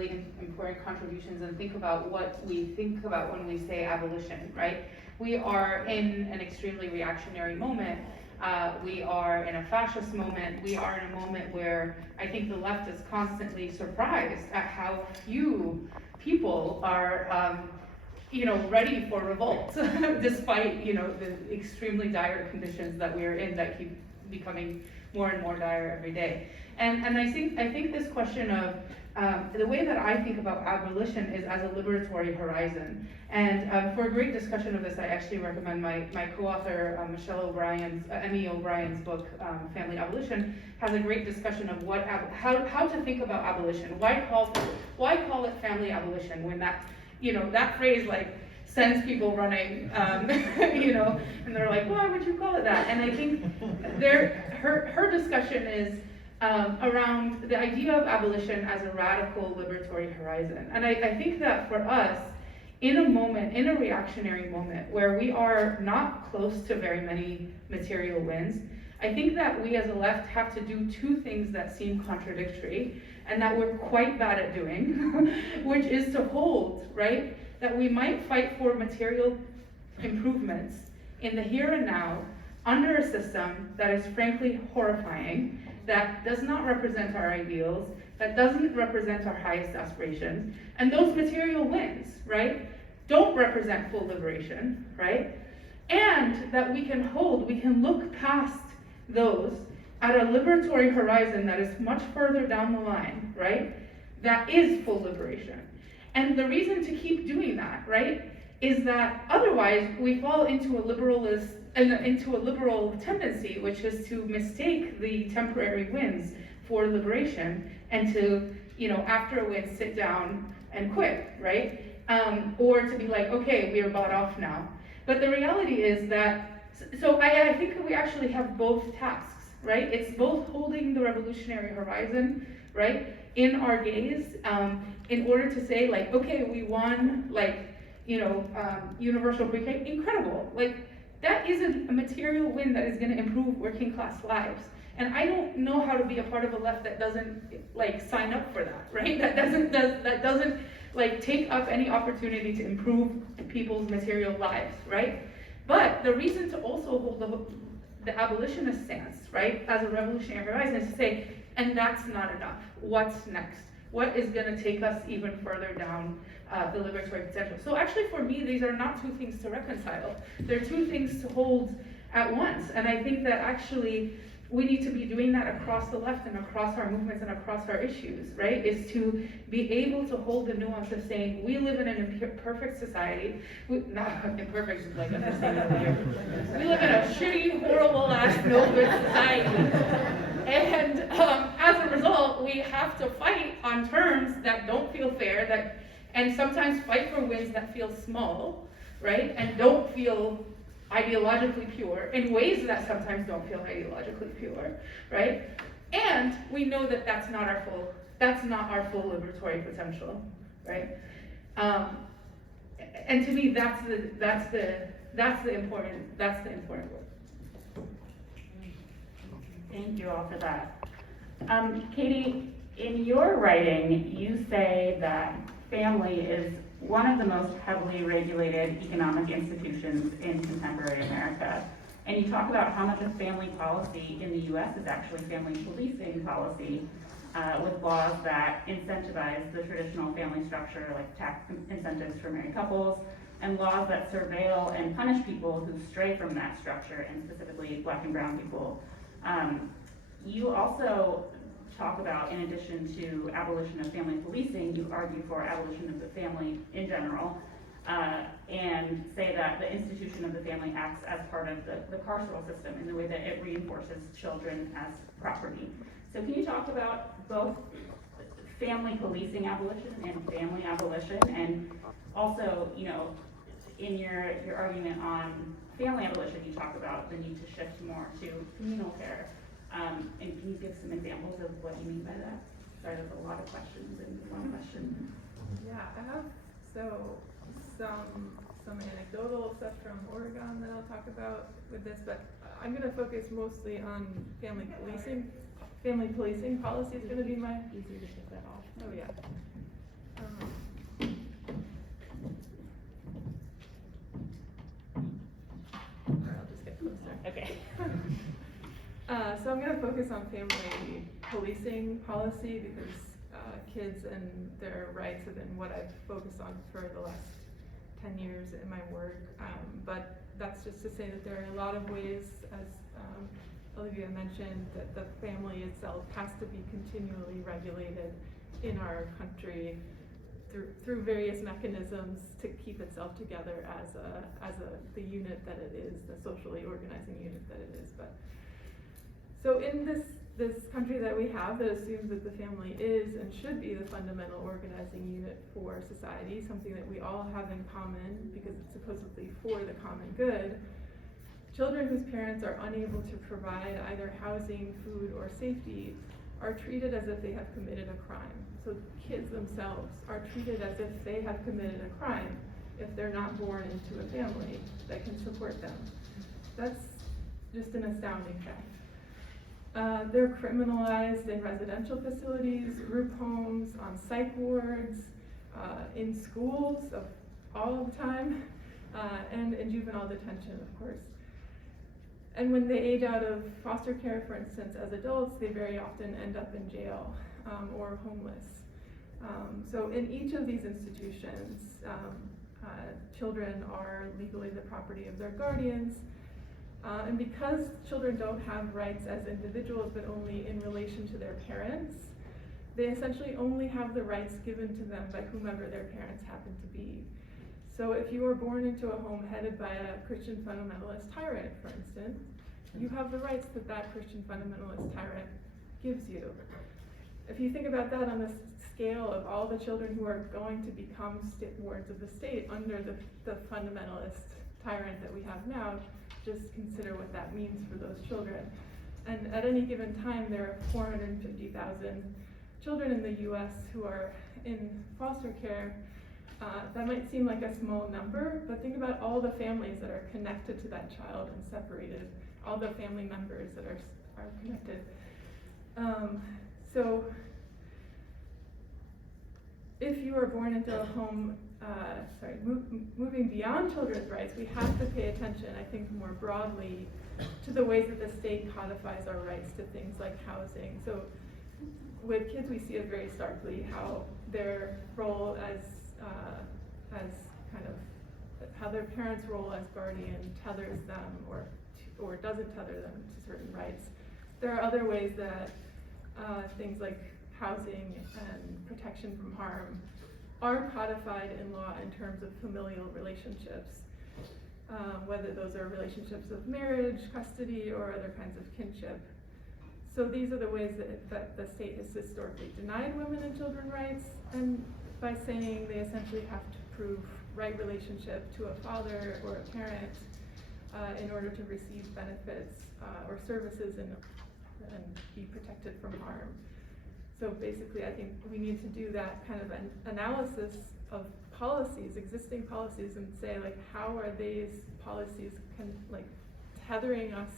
really important contributions and think about what we think about when we say abolition, right? We are in an extremely reactionary moment. We are in a fascist moment. We are in a moment where I think the left is constantly surprised at how few people are ready for revolt, despite, the extremely dire conditions that we're in that keep becoming more and more dire every day. And I think this question of, the way that I think about abolition is as a liberatory horizon. And for a great discussion of this, I actually recommend my co-author, Emmy O'Brien's book, Family Abolition, has a great discussion of how to think about abolition. Why call it family abolition when that phrase sends people running, and they're like, why would you call it that? And I think her discussion is around the idea of abolition as a radical liberatory horizon. And I think that for us, in a reactionary moment where we are not close to very many material wins, I think that we as a left have to do two things that seem contradictory and that we're quite bad at doing, which is to hold, right, that we might fight for material improvements in the here and now under a system that is frankly horrifying, that does not represent our ideals, that doesn't represent our highest aspirations, and those material wins, right, don't represent full liberation, right? And that we can look past those at a liberatory horizon that is much further down the line, right, that is full liberation. And the reason to keep doing that, right, is that otherwise we fall into a liberal tendency, which is to mistake the temporary wins for liberation and to, after a win, sit down and quit, right? Or to be like, okay, we are bought off now. But the reality is that, so I think we actually have both tasks, right? It's both holding the revolutionary horizon, right, in our gaze, in order to say okay, we won, universal pre-K, incredible. That is a material win that is going to improve working class lives. And I don't know how to be a part of a left that doesn't sign up for that, right? That doesn't take up any opportunity to improve people's material lives, right? But the reason to also hold the abolitionist stance, right, as a revolutionary horizon is to say, and that's not enough. What's next? What is going to take us even further down the liberatory potential? So actually for me, these are not two things to reconcile. They're two things to hold at once. And I think that actually we need to be doing that across the left and across our movements and across our issues, right? Is to be able to hold the nuance of saying we live in an imperfect society. Not imperfect is like understandable here. We live in a shitty, horrible ass, no good society. And as a result, we have to fight on terms that don't feel fair, and sometimes fight for wins that feel small, right? And don't feel ideologically pure in ways that sometimes don't feel ideologically pure, right? And we know that that's not our full liberatory potential, right? And to me, that's the important work. Thank you all for that. Katie, in your writing, you say that family is one of the most heavily regulated economic institutions in contemporary America. And you talk about how much of family policy in the US is actually family policing policy, with laws that incentivize the traditional family structure, like tax incentives for married couples, and laws that surveil and punish people who stray from that structure, and specifically Black and brown people. You also talk about, in addition to abolition of family policing, you argue for abolition of the family in general, and say that the institution of the family acts as part of the carceral system in the way that it reinforces children as property. So can you talk about both family policing abolition and family abolition, and also, in your argument on family abolition, you talk about the need to shift more to communal care. And can you give some examples of what you mean by that? Sorry, there's a lot of questions in one question. Yeah, I have some anecdotal stuff from Oregon that I'll talk about with this, but I'm going to focus mostly on family policing. Family policing policy is going to be my... Easier to take that off. Oh yeah. So I'm going to focus on family policing policy because kids and their rights have been what I've focused on for the last 10 years in my work. But that's just to say that there are a lot of ways, as Olivia mentioned, that the family itself has to be continually regulated in our country through various mechanisms to keep itself together as the unit that it is, the socially organizing unit that it is. But so in this country that we have that assumes that the family is and should be the fundamental organizing unit for society, something that we all have in common because it's supposedly for the common good, children whose parents are unable to provide either housing, food, or safety are treated as if they have committed a crime. So kids themselves are treated as if they have committed a crime if they're not born into a family that can support them. That's just an astounding fact. They're criminalized in residential facilities, group homes, on psych wards, in schools all the time, and in juvenile detention, of course. And when they age out of foster care, for instance, as adults, they very often end up in jail or homeless. So in each of these institutions, children are legally the property of their guardians. And because children don't have rights as individuals, but only in relation to their parents, they essentially only have the rights given to them by whomever their parents happen to be. So if you are born into a home headed by a Christian fundamentalist tyrant, for instance, you have the rights that that Christian fundamentalist tyrant gives you. If you think about that on the scale of all the children who are going to become wards of the state under the fundamentalist tyrant that we have now, just consider what that means for those children. And at any given time, there are 450,000 children in the US who are in foster care. That might seem like a small number, but think about all the families that are connected to that child and separated, all the family members that are connected. So if you are born into a home, moving beyond children's rights, we have to pay attention, I think, more broadly to the ways that the state codifies our rights to things like housing. So with kids, we see it very starkly how their role as kind of how their parents' role as guardian tethers them or doesn't tether them to certain rights. There are other ways that things like housing and protection from harm are codified in law in terms of familial relationships, whether those are relationships of marriage, custody, or other kinds of kinship. So these are the ways that the state has historically denied women and children rights, and by saying they essentially have to prove right relationship to a father or a parent in order to receive benefits or services and be protected from harm. So basically, I think we need to do that kind of an analysis of policies, existing policies, and say, like, how are these policies tethering us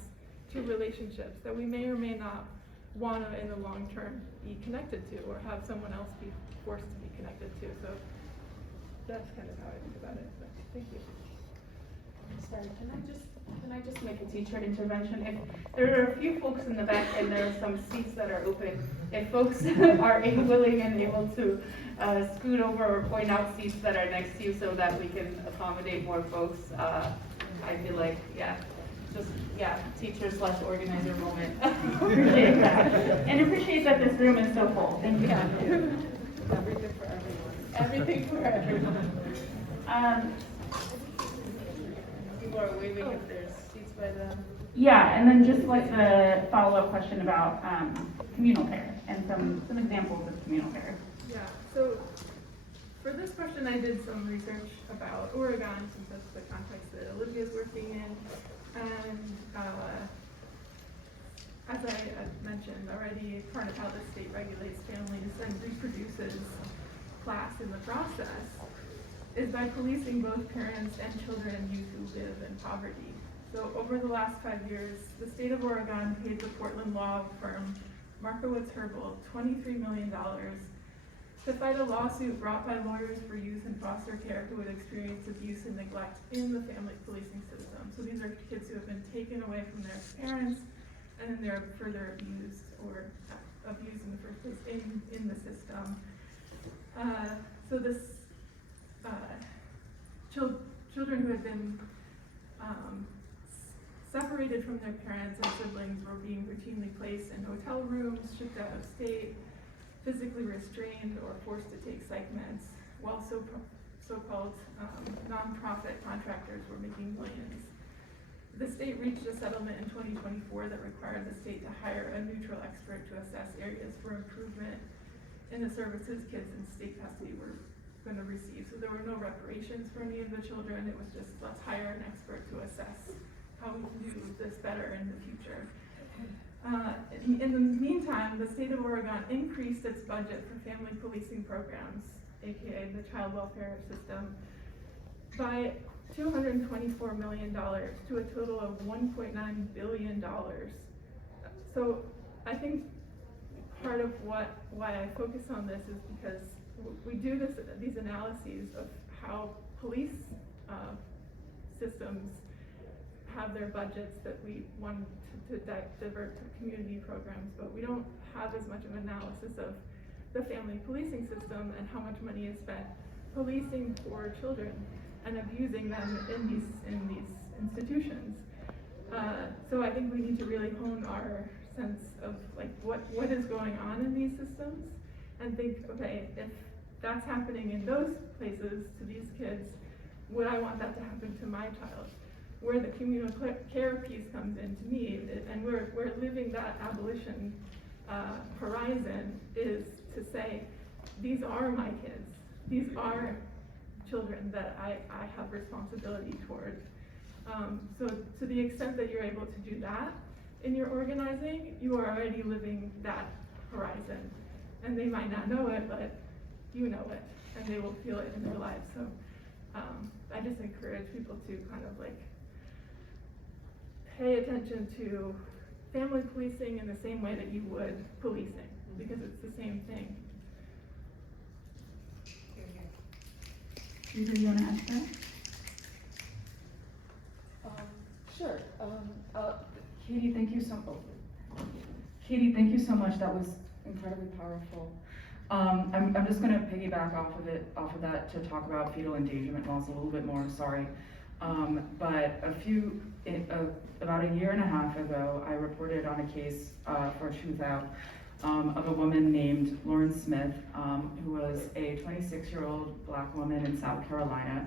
to relationships that we may or may not want to, in the long term, be connected to, or have someone else be forced to be connected to. So that's kind of how I think about it. But thank you. Sorry, can I just make a teacher intervention? If there are a few folks in the back and there are some seats that are open, if folks are willing and able to scoot over or point out seats that are next to you so that we can accommodate more folks, I feel like, teacher/organizer moment. Appreciate that. And appreciate that this room is so full. Thank you. Everything for everyone. Everything for everyone. People are waving if there's seats by them. Yeah, and then just like the follow-up question about communal care and some examples of communal care. Yeah, so for this question, I did some research about Oregon, since that's the context that Olivia's working in. And as I mentioned already, part of how the state regulates families and reproduces class in the process is by policing both parents and children and youth who live in poverty. So over the last 5 years, the state of Oregon paid the Portland law firm Markowitz Herbal $23 million to fight a lawsuit brought by lawyers for youth in foster care who had experienced abuse and neglect in the family policing system. So these are kids who have been taken away from their parents and they're further abused or abused in the first place in the system. So this children who had been separated from their parents and siblings were being routinely placed in hotel rooms, shipped out of state, physically restrained or forced to take psych meds, while so-called nonprofit contractors were making millions. The state reached a settlement in 2024 that required the state to hire a neutral expert to assess areas for improvement in the services kids in state custody were going to receive. So there were no reparations for any of the children. It was just, let's hire an expert to assess how we can do this better in the future. In the meantime, the state of Oregon increased its budget for family policing programs, aka the child welfare system, by $224 million to a total of $1.9 billion. So I think part of why I focus on this is because we do these analyses of how police systems have their budgets that we want to divert to community programs, but we don't have as much of an analysis of the family policing system and how much money is spent policing poor children and abusing them in these institutions. So I think we need to really hone our sense of like what is going on in these systems and think, okay, if that's happening in those places to these kids, would I want that to happen to my child? Where the communal care piece comes in to me, and we're living that abolition horizon, is to say, these are my kids. These are children that I have responsibility towards. So to the extent that you're able to do that in your organizing, you are already living that horizon. And they might not know it, but you know it, and they will feel it in their lives. So I just encourage people to kind of like pay attention to family policing in the same way that you would policing, because it's the same thing. Lisa, do you want to add to that? Sure. Katie, thank you so much. That was incredibly powerful. I'm just going to piggyback off of that to talk about fetal endangerment laws a little bit more. Sorry, but about a year and a half ago, I reported on a case for Truth Out of a woman named Lauren Smith, who was a 26-year-old Black woman in South Carolina,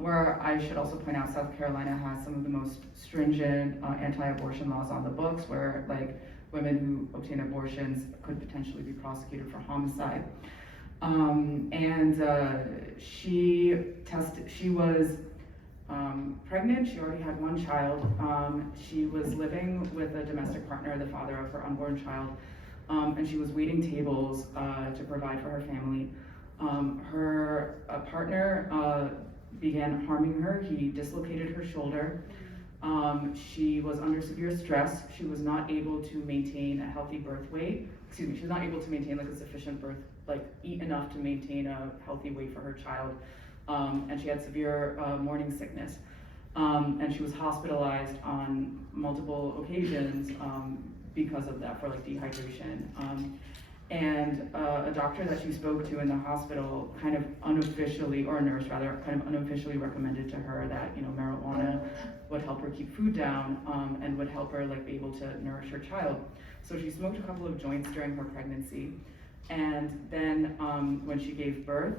where I should also point out South Carolina has some of the most stringent anti-abortion laws on the books, where like women who obtain abortions could potentially be prosecuted for homicide. She was pregnant. She already had one child. She was living with a domestic partner, the father of her unborn child, and she was waiting tables to provide for her family. Her partner began harming her. He dislocated her shoulder. She was under severe stress. She was not able to maintain a healthy birth weight. She was not able to maintain like a sufficient birth, like eat enough to maintain a healthy weight for her child. And she had severe morning sickness. And she was hospitalized on multiple occasions because of that, for like dehydration. And a doctor that she spoke to in the hospital kind of unofficially, or a nurse rather, kind of unofficially recommended to her that, you know, marijuana would help her keep food down and would help her like be able to nourish her child. So she smoked a couple of joints during her pregnancy. And then when she gave birth,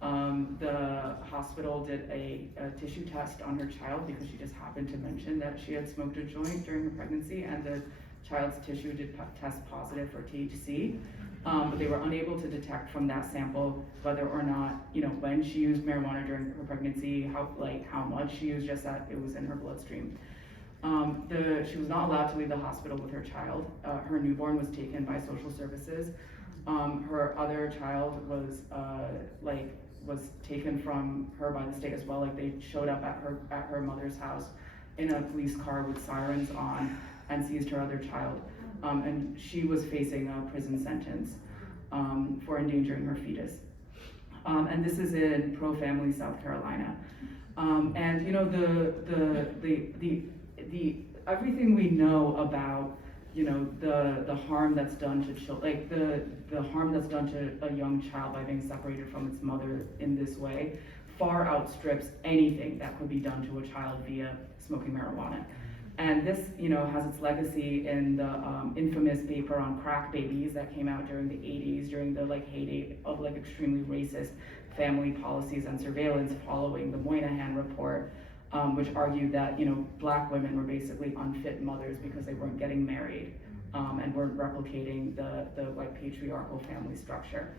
the hospital did a tissue test on her child because she just happened to mention that she had smoked a joint during her pregnancy, and the child's tissue did test positive for THC, but they were unable to detect from that sample whether or not, you know, when she used marijuana during her pregnancy, how much she used, just that it was in her bloodstream. She was not allowed to leave the hospital with her child. Her newborn was taken by social services. Her other child was taken from her by the state as well. Like they showed up at her mother's house in a police car with sirens on and seized her other child. And she was facing a prison sentence for endangering her fetus. And this is in pro-family South Carolina. And you know, the everything we know about you know, the harm that's done to children, like the harm that's done to a young child by being separated from its mother in this way far outstrips anything that could be done to a child via smoking marijuana. And this, you know, has its legacy in the infamous paper on crack babies that came out during the 80s, during the like heyday of like extremely racist family policies and surveillance following the Moynihan report, which argued that, you know, black women were basically unfit mothers because they weren't getting married and weren't replicating the like patriarchal family structure.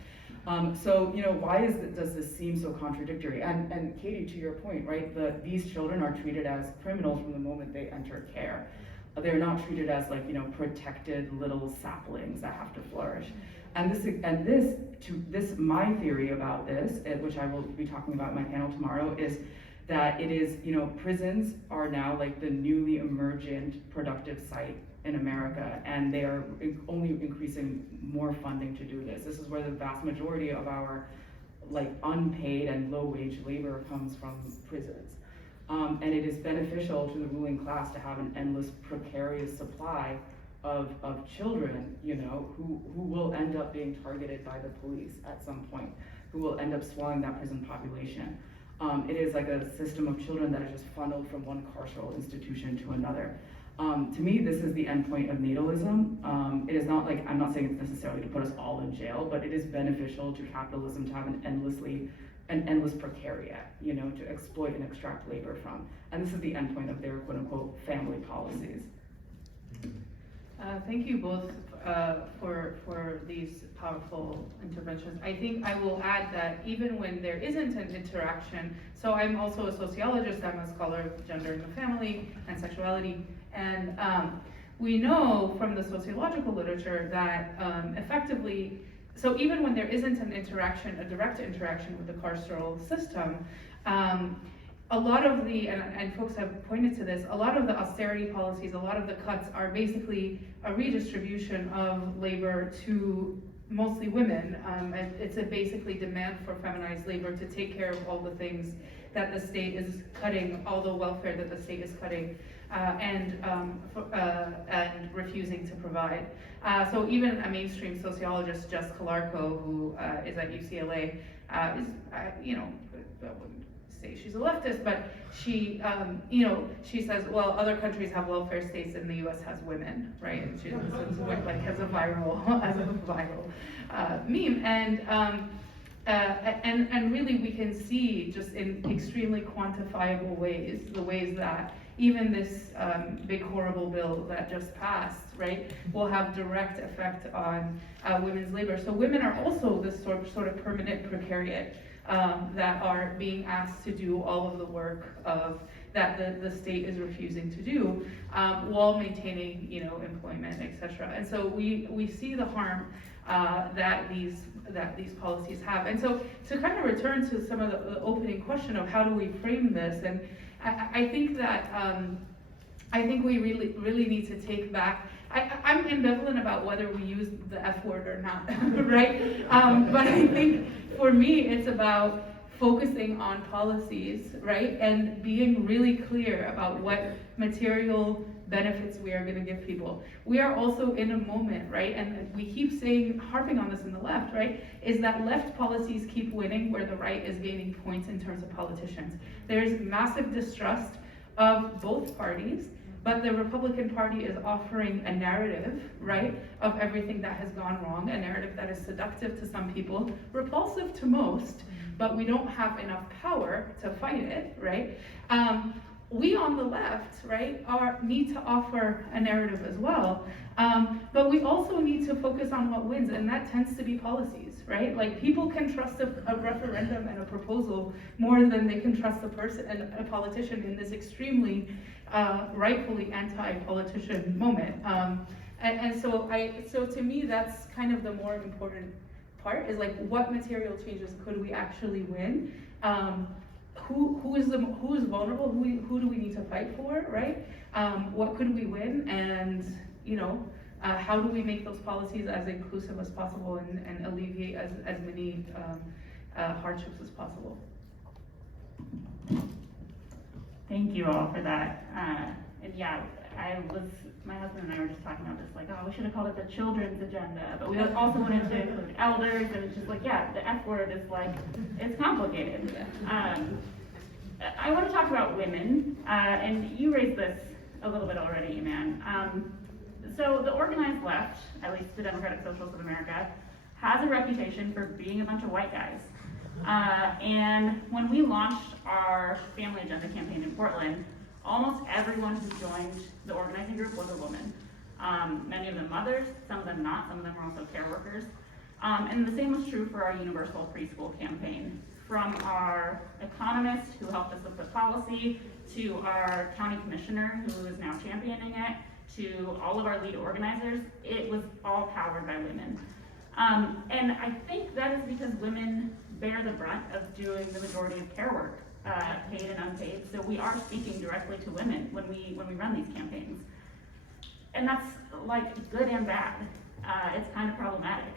So, you know, why does this seem so contradictory? And Katie, to your point, right, these children are treated as criminals from the moment they enter care. They're not treated as like, you know, protected little saplings that have to flourish. And this, my theory about this, which I will be talking about in my panel tomorrow, is that it is, you know, prisons are now like the newly emergent productive site in America, and they are only increasing more funding to do this. This is where the vast majority of our like unpaid and low wage labor comes from prisons. And it is beneficial to the ruling class to have an endless precarious supply of children, you know, who will end up being targeted by the police at some point, who will end up swallowing that prison population. It is like a system of children that is just funneled from one carceral institution to another. To me, this is the endpoint of natalism. It is not like, I'm not saying it's necessarily to put us all in jail, but it is beneficial to capitalism to have an endless precariat, you know, to exploit and extract labor from. And this is the endpoint of their quote unquote family policies. Thank you both for these powerful interventions. I think I will add that even when there isn't an interaction, so I'm also a sociologist, I'm a scholar of gender and the family and sexuality, and we know from the sociological literature that effectively, so even when there isn't an interaction, a direct interaction with the carceral system, a lot of the, and folks have pointed to this, a lot of the austerity policies, a lot of the cuts are basically a redistribution of labor to mostly women. It's a basically demand for feminized labor to take care of all the things that the state is cutting, all the welfare that the state is cutting, and refusing to provide. So even a mainstream sociologist, Jess Calarco, who is at UCLA, is, you know, I wouldn't say she's a leftist, but she, you know, she says, well, other countries have welfare states and the U.S. has women, right? And she like has a viral meme, and really we can see just in extremely quantifiable ways the ways that even this big horrible bill that just passed, right, will have direct effect on women's labor. So women are also this sort of permanent precariat that are being asked to do all of the work that the state is refusing to do, while maintaining, you know, employment, etc. And so we see the harm that these policies have. And so to kind of return to some of the opening question of how do we frame this, and I think that I think we really need to take back. I'm ambivalent about whether we use the F word or not, right? But I think for me, it's about focusing on policies, right? And being really clear about what material benefits we are gonna give people. We are also in a moment, right? And we keep saying, harping on this in the left, right? Is that left policies keep winning where the right is gaining points in terms of politicians. There's massive distrust of both parties, but the Republican Party is offering a narrative, right, of everything that has gone wrong, a narrative that is seductive to some people, repulsive to most, but we don't have enough power to fight it, right? We on the left, right, need to offer a narrative as well, but we also need to focus on what wins, and that tends to be policies, right? Like people can trust a referendum and a proposal more than they can trust a politician in this extremely rightfully anti-politician moment. And so to me, that's kind of the more important part, is like what material changes could we actually win? Who is vulnerable? Who do we need to fight for, right? What could we win? And you know, how do we make those policies as inclusive as possible and alleviate as many hardships as possible? Thank you all for that. And yeah, my husband and I were just talking about this, like, oh, we should have called it the children's agenda, but we also wanted to include elders, and it's just like, yeah, the F word is like, it's complicated. I want to talk about women, and you raised this a little bit already, Eman. So the organized left, at least the Democratic Socialists of America, has a reputation for being a bunch of white guys. And when we launched our Family Agenda campaign in Portland, almost everyone who joined the organizing group was a woman. Many of them mothers, some of them not, some of them were also care workers. And the same was true for our universal preschool campaign. From our economist who helped us with the policy, to our county commissioner who is now championing it, to all of our lead organizers, it was all powered by women. And I think that is because women bear the brunt of doing the majority of care work, paid and unpaid. So we are speaking directly to women when we run these campaigns. And that's like good and bad. It's kind of problematic.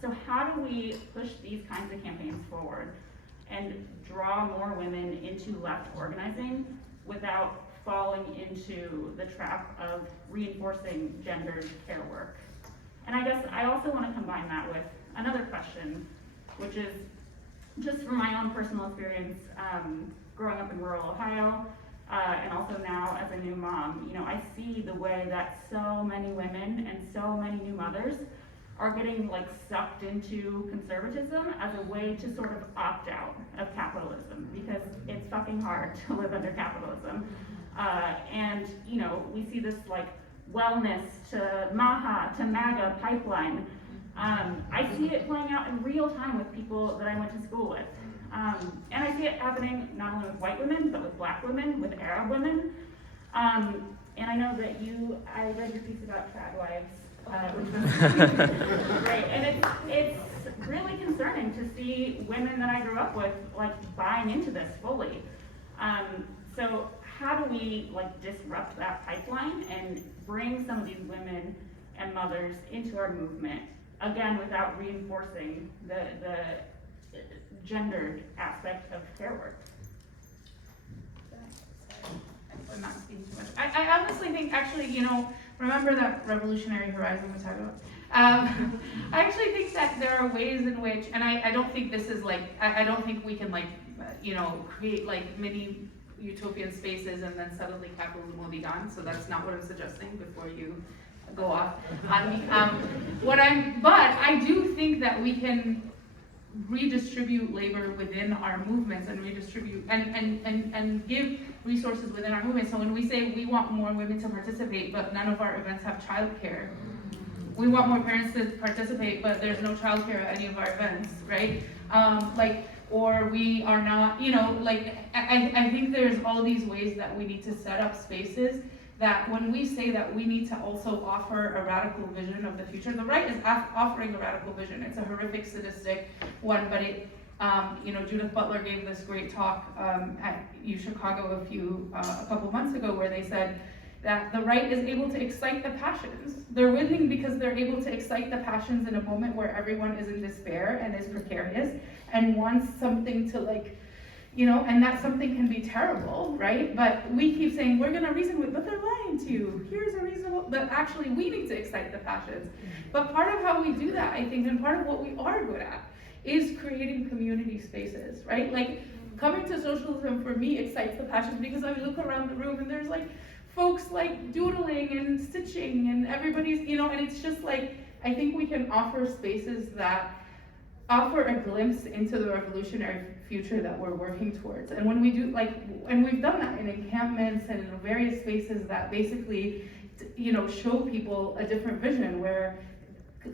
So how do we push these kinds of campaigns forward and draw more women into left organizing without falling into the trap of reinforcing gendered care work? And I guess I also want to combine that with another question, which is just from my own personal experience growing up in rural Ohio, and also now as a new mom. You know, I see the way that so many women and so many new mothers are getting like sucked into conservatism as a way to sort of opt out of capitalism, because it's fucking hard to live under capitalism. And you know, we see this like wellness to MAHA to MAGA pipeline. I see it playing out in real time with people that I went to school with. And I see it happening not only with white women, but with black women, with Arab women. And I know that I read your piece about trad wives, which was great. And it's really concerning to see women that I grew up with like buying into this fully. So how do we like disrupt that pipeline and bring some of these women and mothers into our movement, again, without reinforcing the gendered aspect of care work? I'm not speaking too much. I honestly think, actually, you know, remember that revolutionary horizon we talked about? I actually think that there are ways in which, and I don't think this is like, I don't think we can like, you know, create like mini utopian spaces and then suddenly capitalism will be done. So that's not what I'm suggesting before you go off on me. But I do think that we can redistribute labor within our movements and redistribute and give resources within our movement. So when we say we want more women to participate, but none of our events have childcare, we want more parents to participate, but there's no childcare at any of our events, right? Or we are not, you know, like, I think there's all these ways that we need to set up spaces that when we say that we need to also offer a radical vision of the future, the right is offering a radical vision. It's a horrific, sadistic one, but it, you know, Judith Butler gave this great talk at U Chicago a couple months ago, where they said that the right is able to excite the passions. They're winning because they're able to excite the passions in a moment where everyone is in despair and is precarious and wants something to, like, you know, and that something can be terrible, right? But we keep saying, we're gonna reason with, but they're lying to you. Here's a reasonable, but actually we need to excite the passions. But part of how we do that, I think, and part of what we are good at, is creating community spaces, right? Like, coming to socialism for me excites the passions because I look around the room and there's like folks like doodling and stitching and everybody's, you know, and it's just like, I think we can offer spaces that offer a glimpse into the revolutionary future that we're working towards. And when we do, like, and we've done that in encampments and in various spaces that basically, you know, show people a different vision where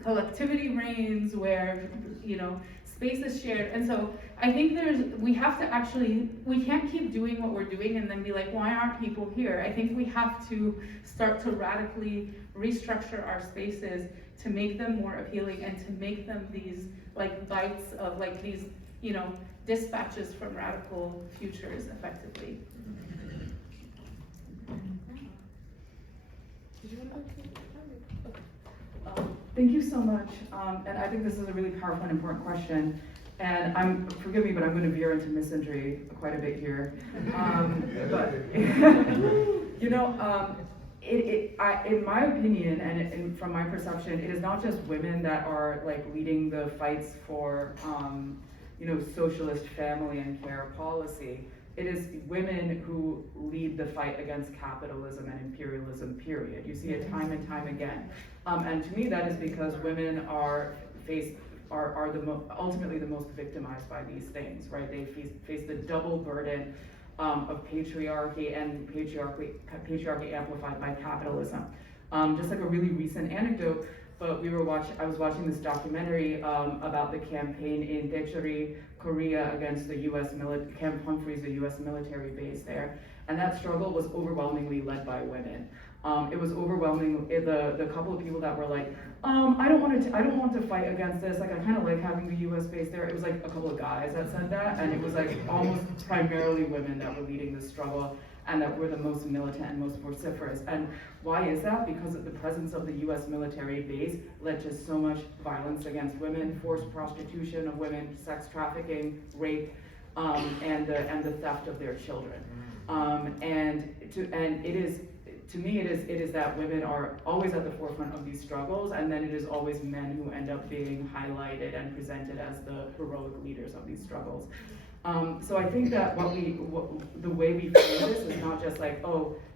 collectivity reigns, where, you know, space is shared. And so I think we have to actually, we can't keep doing what we're doing and then be like, why aren't people here? I think we have to start to radically restructure our spaces to make them more appealing and to make them these like bites of like these, you know, dispatches from radical futures effectively. Did you want to Thank you so much. And I think this is a really powerful and important question. And forgive me, but I'm going to veer into misandry quite a bit here. But you know, in my opinion, and from my perception, it is not just women that are like leading the fights for, socialist family and care policy. It is women who lead the fight against capitalism and imperialism, period. You see it time and time again. And to me, that is because women are ultimately the most victimized by these things, right? They face the double burden of patriarchy and patriarchy amplified by capitalism. Just like a really recent anecdote, but I was watching this documentary about the campaign in Daecheori, Korea against the Camp Humphreys, the US military base there. And that struggle was overwhelmingly led by women. It was overwhelming, the couple of people that were like, I don't want to fight against this, like I kind of like having the US base there. It was like a couple of guys that said that, and it was like almost primarily women that were leading the struggle and that were the most militant and most vociferous. And why is that? Because of the presence of the US military base led to so much violence against women, forced prostitution of women, sex trafficking, rape, and the theft of their children. To me, it is that women are always at the forefront of these struggles, and then it is always men who end up being highlighted and presented as the heroic leaders of these struggles. So I think that the way we frame this is not just like,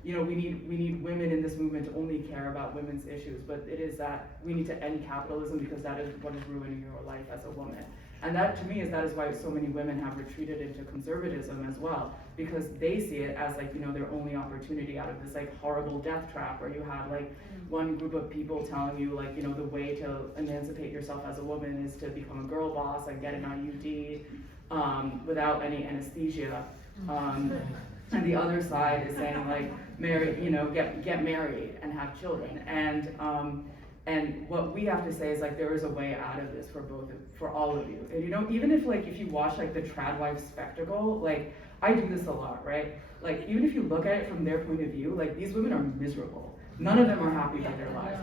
we need women in this movement to only care about women's issues, but it is that we need to end capitalism because that is what is ruining your life as a woman. And that, to me, that is why so many women have retreated into conservatism as well, because they see it as like, their only opportunity out of this like horrible death trap where you have like one group of people telling you like, the way to emancipate yourself as a woman is to become a girl boss and get an IUD without any anesthesia. And the other side is saying like, marry, get married and have children. And what we have to say is like there is a way out of this for all of you. And even if you watch like the trad wife spectacle, like I do this a lot, right? Like even if you look at it from their point of view, like these women are miserable. None of them are happy with their lives.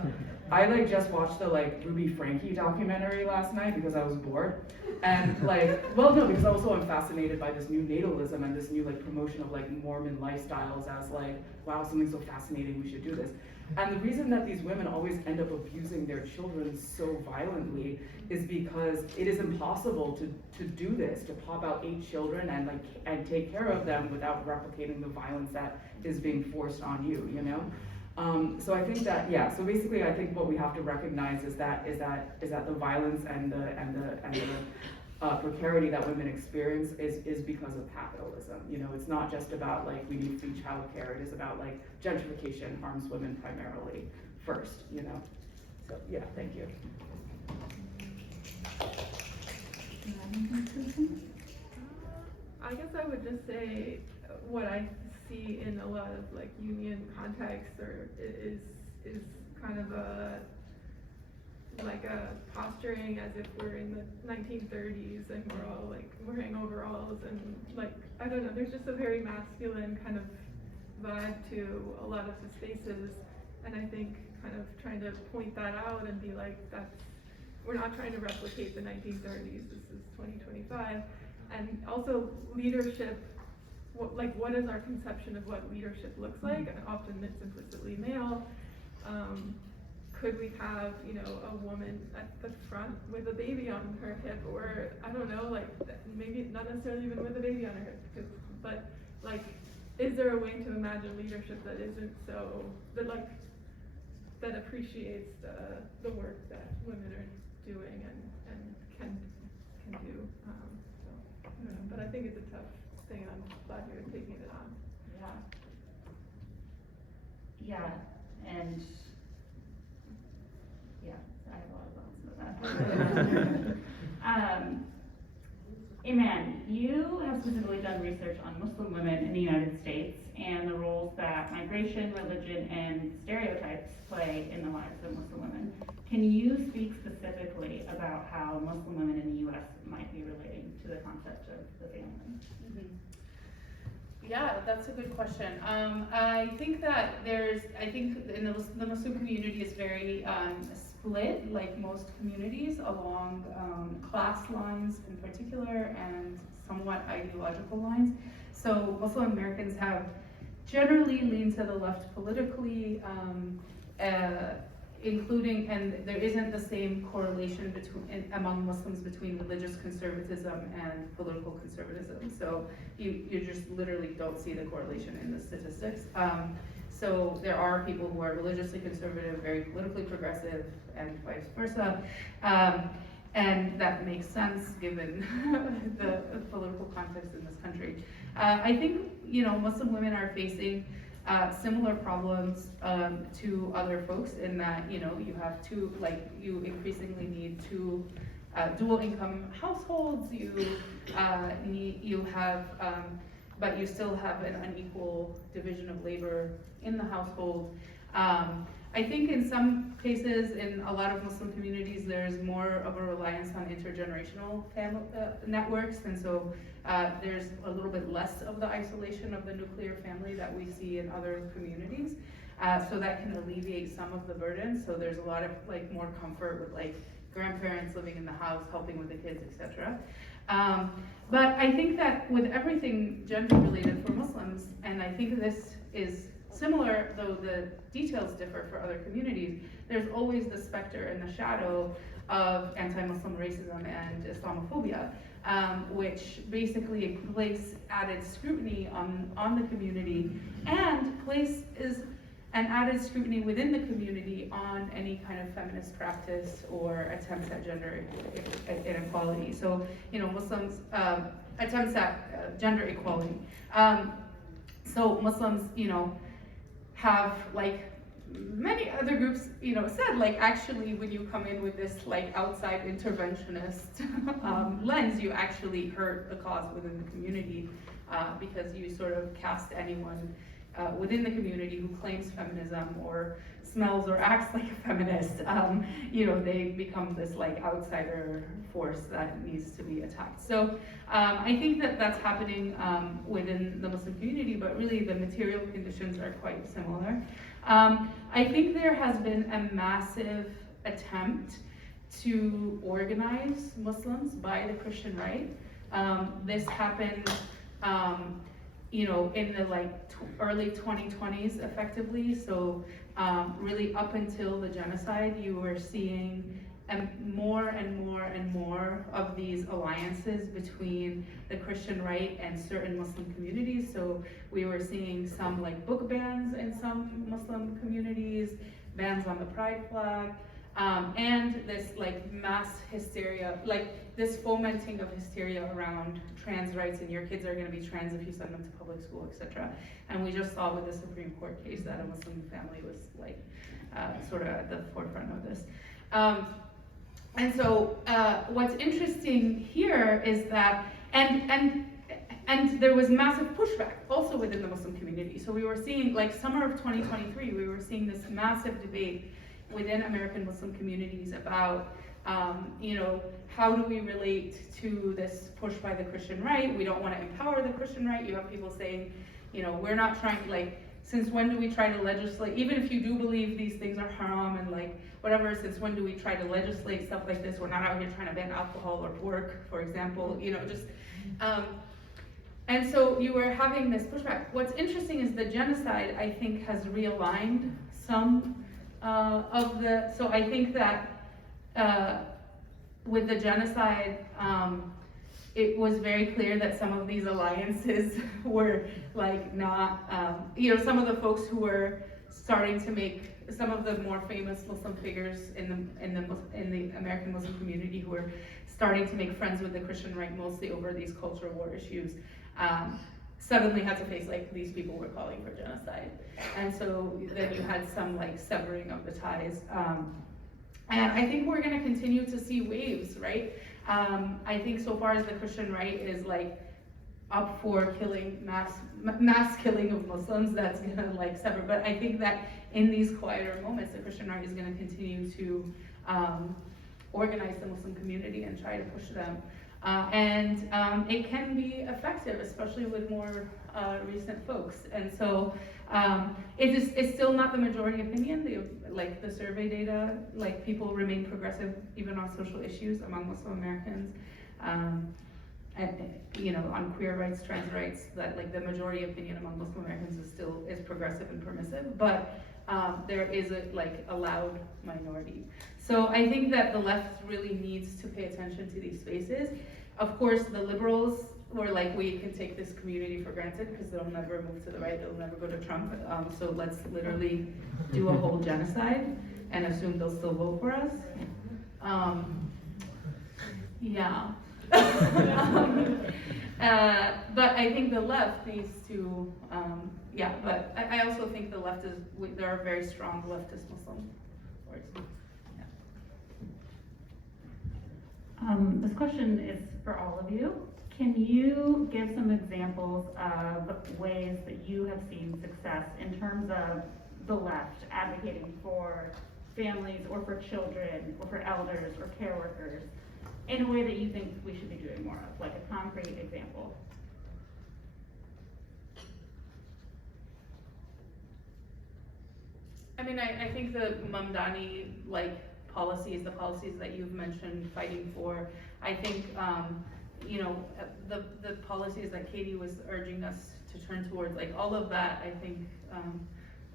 I like just watched the like Ruby Franke documentary last night because I was bored. And because also I'm fascinated by this new natalism and this new like promotion of like Mormon lifestyles as like, wow, something so fascinating, we should do this. And the reason that these women always end up abusing their children so violently is because it is impossible to do this, to pop out 8 children and take care of them without replicating the violence that is being forced on you, So I think that, so basically I think what we have to recognize is that the violence and the precarity that women experience is because of capitalism. It's not just about like we need free childcare. It is about like gentrification harms women primarily first. So yeah, thank you. I guess I would just say what I see in a lot of like union contexts is kind of a posturing as if we're in the 1930s and we're all like wearing overalls and like, I don't know, there's just a very masculine kind of vibe to a lot of the spaces, and I think kind of trying to point that out and be like, we're not trying to replicate the 1930s, this is 2025, and also leadership, what is our conception of what leadership looks like, and often it's implicitly male. Could we have, a woman at the front with a baby on her hip, or I don't know, like maybe not necessarily even with a baby on her hip, but like, is there a way to imagine leadership that isn't so, that appreciates the work that women are doing and can do? So I don't know, but I think it's a tough thing, and I'm glad you're taking it on. Yeah, and I have a lot of thoughts about that. Eman, you have specifically done research on Muslim women in the United States and the roles that migration, religion, and stereotypes play in the lives of Muslim women. Can you speak specifically about how Muslim women in the U.S. might be relating to the concept of the family? Mm-hmm. Yeah, that's a good question. I think that in the Muslim community is very split, like most communities, along class lines in particular and somewhat ideological lines. So Muslim Americans have generally lean to the left politically, including, and there isn't the same correlation among Muslims between religious conservatism and political conservatism. So you just literally don't see the correlation in the statistics. So there are people who are religiously conservative, very politically progressive, and vice versa. And that makes sense given the political context in this country. I think, Muslim women are facing similar problems to other folks in that, you have you increasingly need two dual income households, but you still have an unequal division of labor in the household. I think in some cases, in a lot of Muslim communities, there's more of a reliance on intergenerational family networks, and so there's a little bit less of the isolation of the nuclear family that we see in other communities. So that can alleviate some of the burden. So there's a lot of more comfort with grandparents living in the house, helping with the kids, etc. But I think that with everything gender related for Muslims, and I think this is similar, though the details differ for other communities, there's always the specter and the shadow of anti-Muslim racism and Islamophobia, which basically place added scrutiny on the community and places an added scrutiny within the community on any kind of feminist practice or attempts at gender inequality. So, Muslims attempts at gender equality. So Muslims, have many other groups, said actually when you come in with this outside interventionist lens, you actually hurt the cause within the community because you sort of cast anyone within the community who claims feminism or smells or acts like a feminist, they become this outsider force that needs to be attacked. So I think that that's happening within the Muslim community, but really the material conditions are quite similar. I think there has been a massive attempt to organize Muslims by the Christian right. This happened in the early 2020s effectively. So really up until the genocide, you were seeing more and more and more of these alliances between the Christian right and certain Muslim communities. So we were seeing some book bans in some Muslim communities, bans on the pride flag, and this mass hysteria, this fomenting of hysteria around trans rights, and your kids are going to be trans if you send them to public school, etc. And we just saw with the Supreme Court case that a Muslim family was sort of at the forefront of this. And so what's interesting here is that, and there was massive pushback also within the Muslim community. So we were seeing, summer of 2023, we were seeing this massive debate within American Muslim communities about, how do we relate to this push by the Christian right? We don't want to empower the Christian right. You have people saying, we're not trying, since when do we try to legislate, even if you do believe these things are haram and whatever, since when do we try to legislate stuff like this? We're not out here trying to ban alcohol or pork, for example, and so you were having this pushback. What's interesting is the genocide, I think, has realigned some so I think that with the genocide, it was very clear that some of these alliances were not, some of the folks who were starting to make, some of the more famous Muslim figures in the American Muslim community who were starting to make friends with the Christian right, mostly over these cultural war issues, suddenly had to face these people were calling for genocide. And so then you had some severing of the ties. And I think we're gonna continue to see waves, right? I think so far as the Christian right is up for killing, mass killing of Muslims, that's gonna sever. But I think that in these quieter moments, the Christian right is gonna continue to organize the Muslim community and try to push them. And it can be effective, especially with more recent folks. And so it's still not the majority opinion. The survey data, people remain progressive even on social issues among Muslim Americans. on queer rights, trans rights, that like the majority opinion among Muslim Americans is progressive and permissive, but there is a loud minority. So I think that the left really needs to pay attention to these spaces. Of course, the liberals were like, we can take this community for granted because they'll never move to the right, they'll never go to Trump. So let's literally do a whole genocide and assume they'll still vote for us. Yeah. But I think the left needs to, but I also think the left there are very strong leftist Muslim words. This question is for all of you. Can you give some examples of ways that you have seen success in terms of the left advocating for families or for children or for elders or care workers in a way that you think we should be doing more of, like a concrete example? I mean, I think the Mamdani policies, the policies that you've mentioned fighting for, I think the policies that Katie was urging us to turn towards, like all of that, I think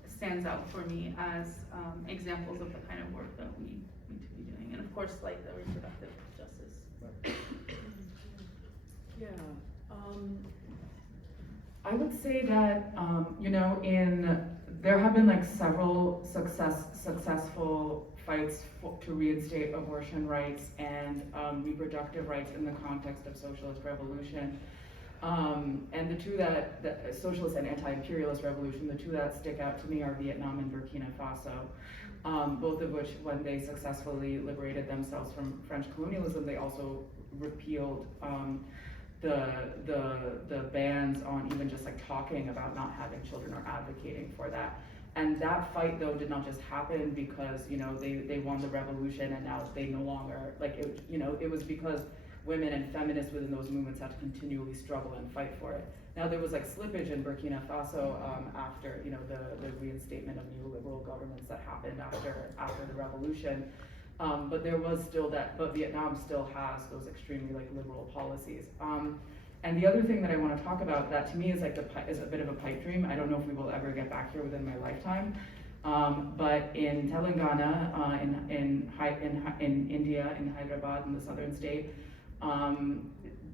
stands out for me as examples of the kind of work that we need to be doing, and of course, like the reproductive justice work. Yeah, I would say that there have been like several successful fights to reinstate abortion rights and reproductive rights in the context of socialist revolution. And the two the socialist and anti-imperialist revolution, the two that stick out to me are Vietnam and Burkina Faso, both of which, when they successfully liberated themselves from French colonialism, they also repealed the bans on even just like talking about not having children or advocating for that. And that fight, though, did not just happen because they won the revolution and now they no longer it was because women and feminists within those movements had to continually struggle and fight for it. Now there was like slippage in Burkina Faso after the reinstatement of neoliberal governments that happened after the revolution, but there was still but Vietnam still has those extremely liberal policies. And the other thing that I want to talk about that to me is is a bit of a pipe dream. I don't know if we will ever get back here within my lifetime. But in Telangana, in India, in Hyderabad, in the southern state,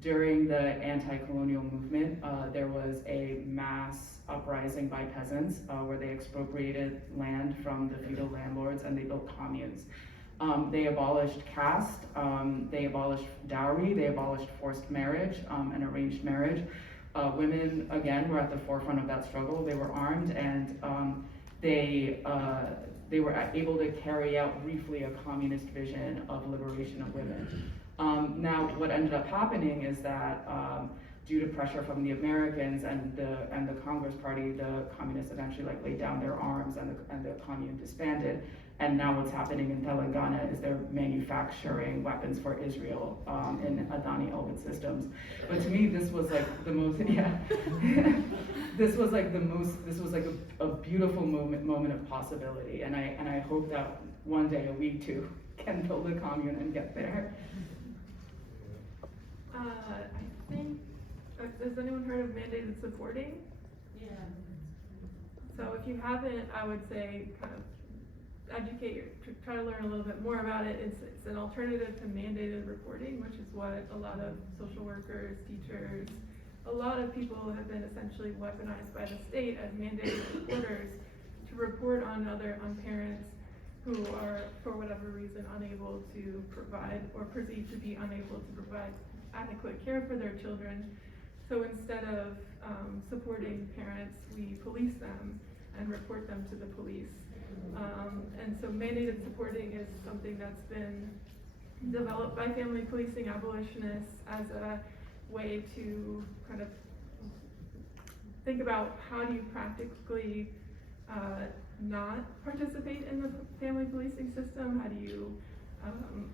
during the anti-colonial movement, there was a mass uprising by peasants where they expropriated land from the feudal landlords and they built communes. They abolished caste, they abolished dowry, they abolished forced marriage and arranged marriage. Women, again, were at the forefront of that struggle. They were armed and they were able to carry out briefly a communist vision of liberation of women. Now, what ended up happening is that due to pressure from the Americans and the Congress Party, the communists eventually laid down their arms and the commune disbanded. And now what's happening in Telangana is they're manufacturing weapons for Israel in Adani Elbit systems. But to me, this was the most, this was a beautiful moment of possibility. And I hope that one day we too can build a commune and get there. I think, has anyone heard of mandated supporting? Yeah. So if you haven't, I would say kind of try to learn a little bit more about it. It's an alternative to mandated reporting, which is what a lot of social workers, teachers, a lot of people have been essentially weaponized by the state as mandated reporters to report on parents who are, for whatever reason, unable to provide or perceived to be unable to provide adequate care for their children. So instead of supporting parents, we police them and report them to the police. And so mandated supporting is something that's been developed by family policing abolitionists as a way to kind of think about how do you practically not participate in the family policing system? How do you,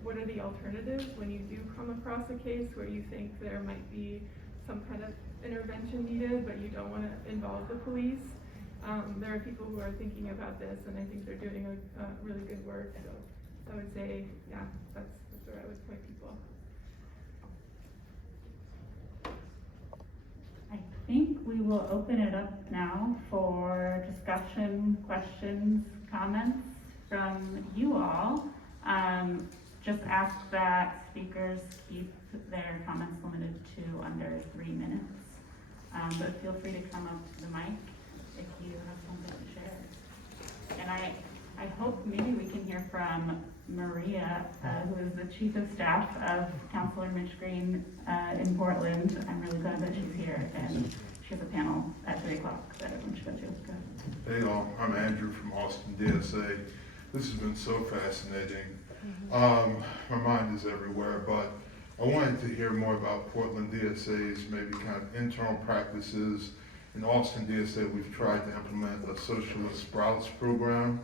what are the alternatives when you do come across a case where you think there might be some kind of intervention needed, but you don't want to involve the police? There are people who are thinking about this, and I think they're doing a really good work. So I would say, yeah, that's where I would point people. think we will open it up now for discussion, questions, comments from you all. Just ask that speakers keep their comments limited to under 3 minutes. But feel free to come up to the mic if you have something to share. And I hope maybe we can hear from Maria, who is the Chief of Staff of Councilor Mitch Green in Portland. I'm really glad that she's here, and she has a panel at 3 o'clock that everyone should go to. Go ahead. Hey all, I'm Andrew from Austin DSA. This has been so fascinating. My mind is everywhere, but I wanted to hear more about Portland DSA's maybe kind of internal practices. In Austin DSA, we've tried to implement a Socialist Sprouts program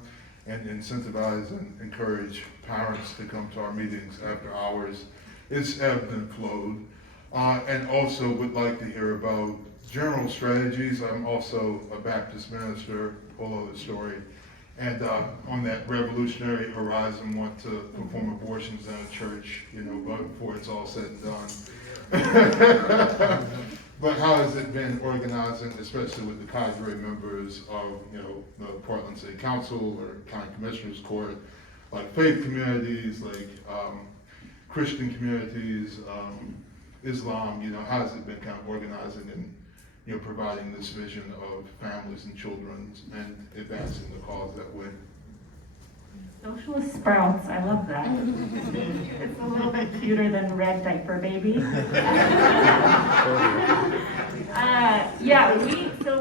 and incentivize and encourage parents to come to our meetings after hours. It's ebbed and flowed. And also would like to hear about general strategies. I'm also a Baptist minister, whole other story. And on that revolutionary horizon, want to perform abortions in a church, before it's all said and done. But how has it been organizing, especially with the cadre members of, the Portland City Council or County Commissioners Court, like faith communities, like Christian communities, Islam, how has it been kind of organizing and, providing this vision of families and children and advancing the cause that way? Socialist Sprouts, I love that. It's a little bit cuter than Red Diaper Baby.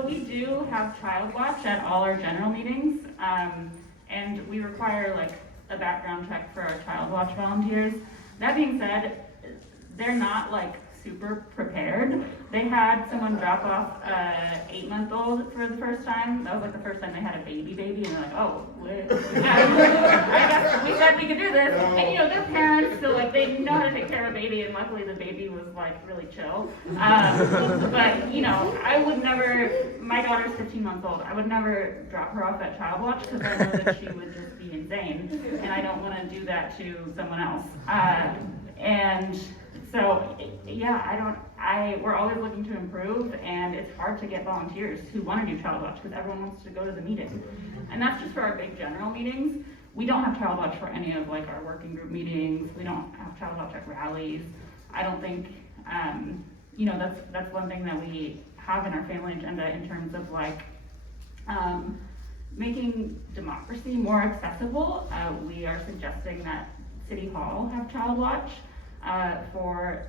We do have Child Watch at all our general meetings, and we require like a background check for our Child Watch volunteers. That being said, they're not like super prepared. They had someone drop off a 8-month-old for the first time. That was like the first time they had a baby, and they're like, oh, I guess we said we could do this. And they're parents, so like they know how to take care of a baby, and luckily the baby was like really chill. But I would never, my daughter's 15 months old, I would never drop her off at Child Watch because I know that she would just be insane, and I don't want to do that to someone else. We're always looking to improve, and it's hard to get volunteers who want to do Child Watch because everyone wants to go to the meeting. And that's just for our big general meetings. We don't have Child Watch for any of like our working group meetings. We don't have Child Watch at rallies. I don't think, that's one thing that we have in our family agenda in terms of like making democracy more accessible. We are suggesting that City Hall have Child Watch for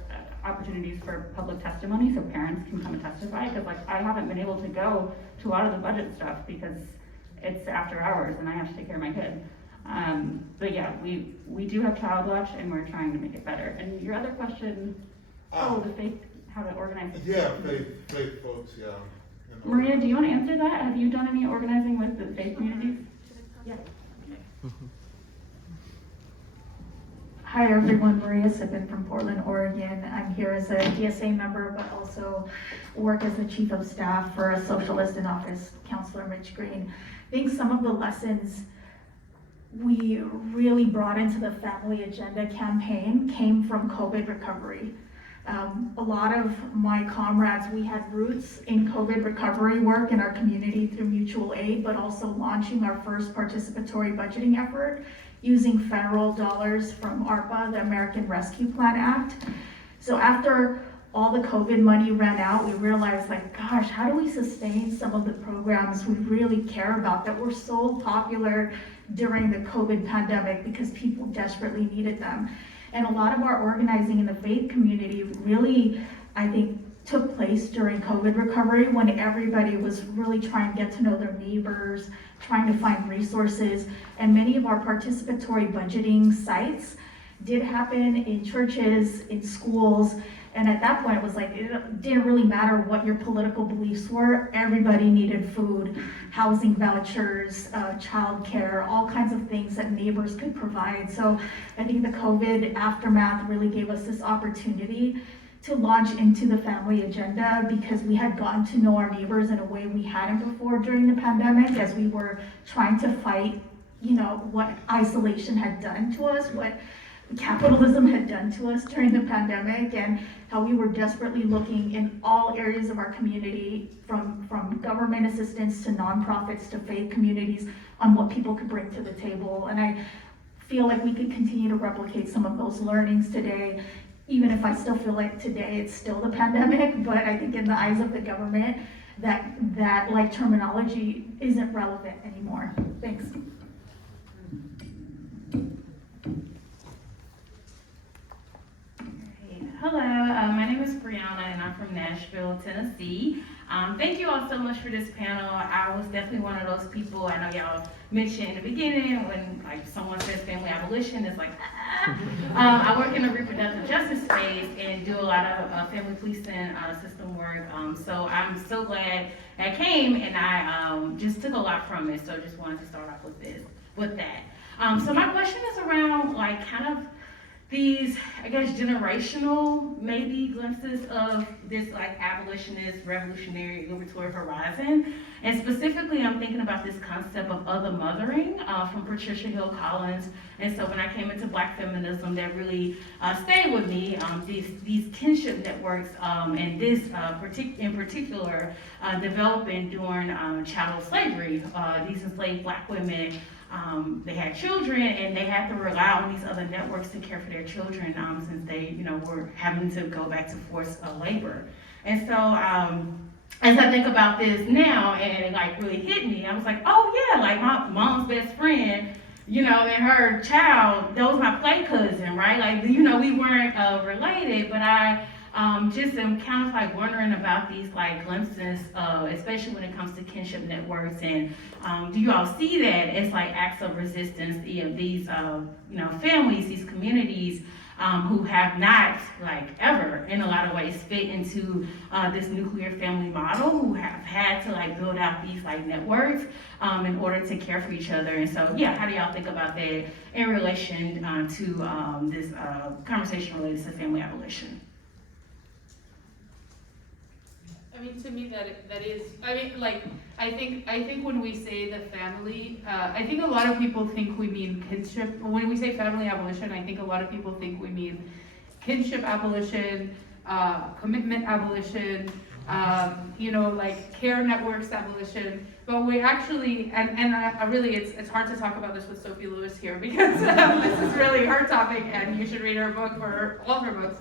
opportunities for public testimony so parents can come and testify, because like I haven't been able to go to a lot of the budget stuff because it's after hours and I have to take care of my kid. But yeah, we do have Child Watch and we're trying to make it better. And your other question, the faith, how to organize it. Yeah, faith folks, yeah. Maria, do you want to answer that? Have you done any organizing with the faith communities? Yeah. Hi everyone, Maria Sippin from Portland, Oregon. I'm here as a DSA member, but also work as the Chief of Staff for a Socialist in office, Councilor Mitch Green. I think some of the lessons we really brought into the Family Agenda campaign came from COVID recovery. A lot of my comrades, we had roots in COVID recovery work in our community through mutual aid, but also launching our first participatory budgeting effort using federal dollars from ARPA, the American Rescue Plan Act. So after all the COVID money ran out, we realized like, gosh, how do we sustain some of the programs we really care about that were so popular during the COVID pandemic because people desperately needed them. And a lot of our organizing in the faith community really, I think, took place during COVID recovery when everybody was really trying to get to know their neighbors, trying to find resources. And many of our participatory budgeting sites did happen in churches, in schools. And at that point, it was like, it didn't really matter what your political beliefs were. Everybody needed food, housing vouchers, childcare, all kinds of things that neighbors could provide. So I think the COVID aftermath really gave us this opportunity to launch into the Family Agenda because we had gotten to know our neighbors in a way we hadn't before during the pandemic as we were trying to fight, what isolation had done to us, what capitalism had done to us during the pandemic, and how we were desperately looking in all areas of our community, from government assistance to nonprofits to faith communities, on what people could bring to the table. And I feel like we could continue to replicate some of those learnings today, even if I still feel like today it's still the pandemic. But I think in the eyes of the government, that like terminology isn't relevant anymore. Thanks. Hello, my name is Brianna and I'm from Nashville, Tennessee. Thank you all so much for this panel. I was definitely one of those people, I know y'all mentioned in the beginning when like someone says family abolition, it's like, I work in the reproductive justice space and do a lot of family policing system work. So I'm so glad I came, and I just took a lot from it. So just wanted to start off with that. So my question is around like kind of these, I guess, generational maybe glimpses of this like abolitionist, revolutionary, liberatory horizon. And specifically, I'm thinking about this concept of other mothering from Patricia Hill Collins. And so when I came into Black feminism, that really stayed with me. These kinship networks, and this in particular, developing during chattel slavery. These enslaved Black women, they had children, and they had to rely on these other networks to care for their children, since they, were having to go back to forced labor. And so, as I think about this now, and it like really hit me, I was like, oh yeah, like my mom's best friend, and her child, that was my play cousin, right? Like, we weren't related, but I just am kind of like wondering about these like glimpses, especially when it comes to kinship networks. And do you all see that as like acts of resistance? These families, these communities who have not like ever in a lot of ways fit into this nuclear family model, who have had to like build out these like networks in order to care for each other. And so yeah, how do y'all think about that in relation to this conversation related to family abolition? I mean, to me, that is, I mean, like, I think when we say the family, I think a lot of people think we mean kinship. When we say family abolition, I think a lot of people think we mean kinship abolition, commitment abolition, like care networks abolition. But we actually, and I really, it's hard to talk about this with Sophie Lewis here, because this is really her topic, and you should read her book or all her books.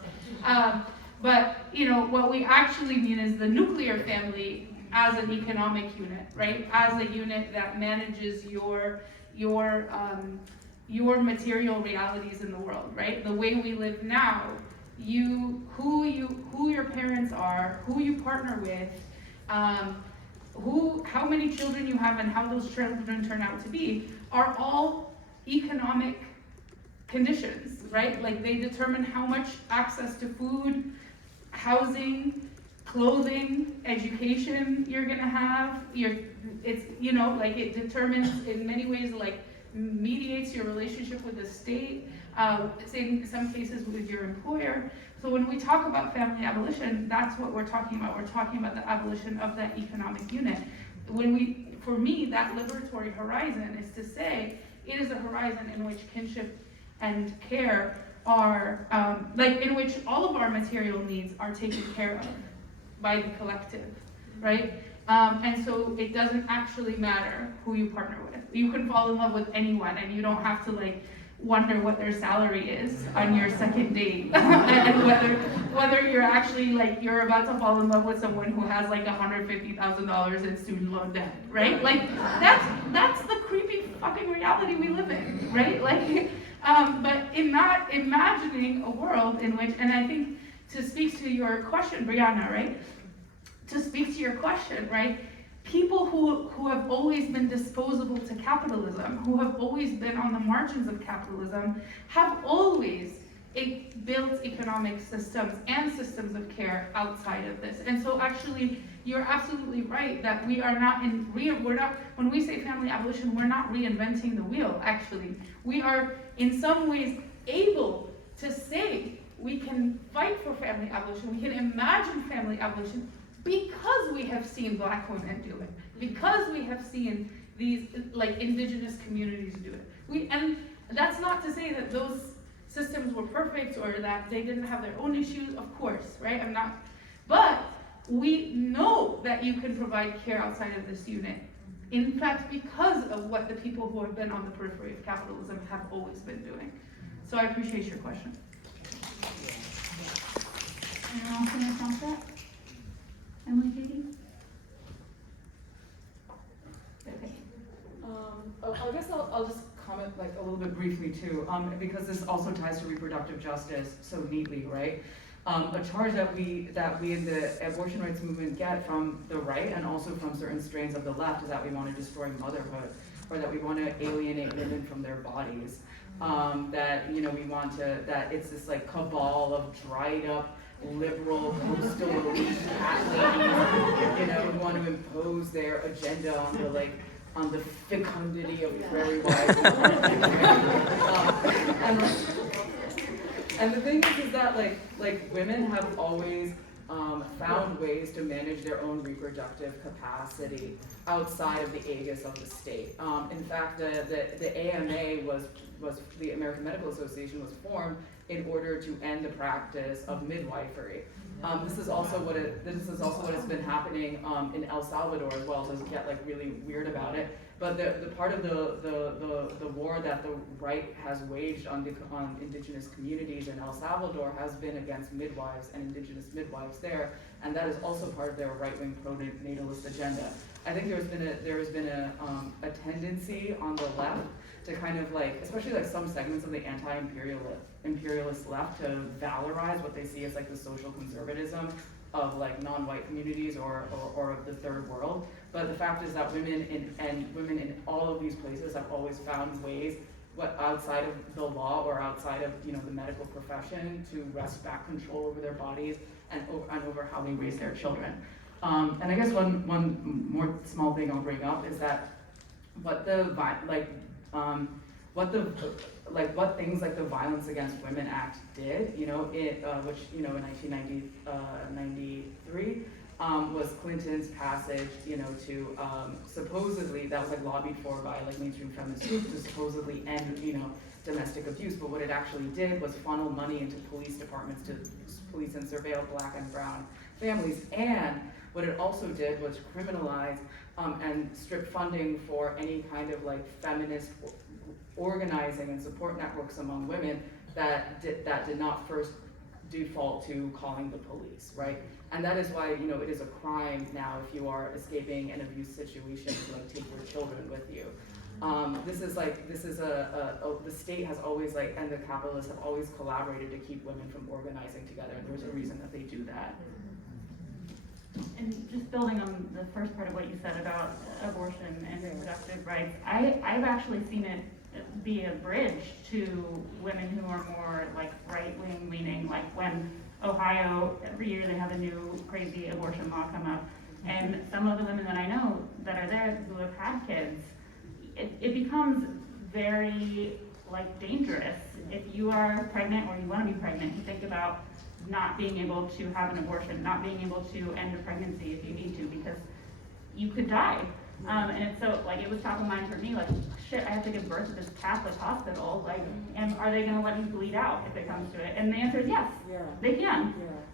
But, what we actually mean is the nuclear family as an economic unit, right? As a unit that manages your material realities in the world, right? The way we live now, who your parents are, who you partner with, how many children you have, and how those children turn out to be, are all economic conditions, right? Like, they determine how much access to food, housing, clothing, education you're gonna have. It determines in many ways, like, mediates your relationship with the state, in some cases with your employer. So when we talk about family abolition, that's what we're talking about. We're talking about the abolition of that economic unit. For me, that liberatory horizon is to say it is a horizon in which kinship and care are, in which all of our material needs are taken care of by the collective, right? And so it doesn't actually matter who you partner with. You can fall in love with anyone, and you don't have to wonder what their salary is on your second date, and whether you're actually you're about to fall in love with someone who has $150,000 in student loan debt, right? That's the creepy fucking reality we live in, right? But imagining a world in which, and I think to speak to your question, Brianna, right? To speak to your question, right? People who have always been disposable to capitalism, who have always been on the margins of capitalism, have always built economic systems and systems of care outside of this. And so actually, you're absolutely right that we are not when we say family abolition, we're not reinventing the wheel, actually. We are in some ways able to say we can fight for family abolition, we can imagine family abolition, because we have seen Black women do it, because we have seen these indigenous communities do it. And that's not to say that those systems were perfect or that they didn't have their own issues, of course, right? But we know that you can provide care outside of this unit. In fact, because of what the people who have been on the periphery of capitalism have always been doing. So I appreciate your question. Anyone else in response to that? Emily, Katie? Okay. I guess I'll just comment like a little bit briefly too, because this also ties to reproductive justice so neatly, right? A charge that we in the abortion rights movement get from the right and also from certain strains of the left is that we want to destroy motherhood, or that we want to alienate women from their bodies. That we want to, that it's this like cabal of dried up liberal coastal elite cat ladies, who want to impose their agenda on the fecundity of prairie wives. And the thing is that like women have always found ways to manage their own reproductive capacity outside of the aegis of the state. In fact, the AMA was the American Medical Association was formed in order to end the practice of midwifery. This is also what has been happening in El Salvador as well. Doesn't get like really weird about it, but the part of the war that the right has waged on indigenous communities in El Salvador has been against midwives and indigenous midwives there, and that is also part of their right-wing pro-natalist agenda. I think there has been a tendency on the left to kind of like, especially like some segments of the anti-imperialist left, to valorize what they see as like the social conservatism of like non-white communities or of the third world. But the fact is that women in all of these places have always found ways, outside of the law or outside of the medical profession, to wrest back control over their bodies and over how they raise their children. And I guess one more small thing I'll bring up is that what things like the Violence Against Women Act did, which in 1993 was Clinton's passage, to supposedly, that was like lobbied for by like mainstream feminist groups to supposedly end, domestic abuse. But what it actually did was funnel money into police departments to police and surveil Black and brown families. And what it also did was criminalize and strip funding for any kind of like feminist organizing and support networks among women that did not first default to calling the police, right? And that is why it is a crime now if you are escaping an abuse situation to like take your children with you. The state has always and the capitalists have always collaborated to keep women from organizing together, and there's a reason that they do that. And just building on the first part of what you said about abortion and reproductive rights, I've actually seen it be a bridge to women who are more like right-wing leaning, like when Ohio, every year they have a new crazy abortion law come up, and some of the women that I know that are there who have had kids, it becomes very like dangerous. If you are pregnant or you want to be pregnant, you think about not being able to have an abortion, not being able to end a pregnancy if you need to, because you could die. And it's so, it was top of mind for me, shit, I have to give birth at this Catholic hospital, and are they gonna let me bleed out if it comes to it? And the answer is yes, they can.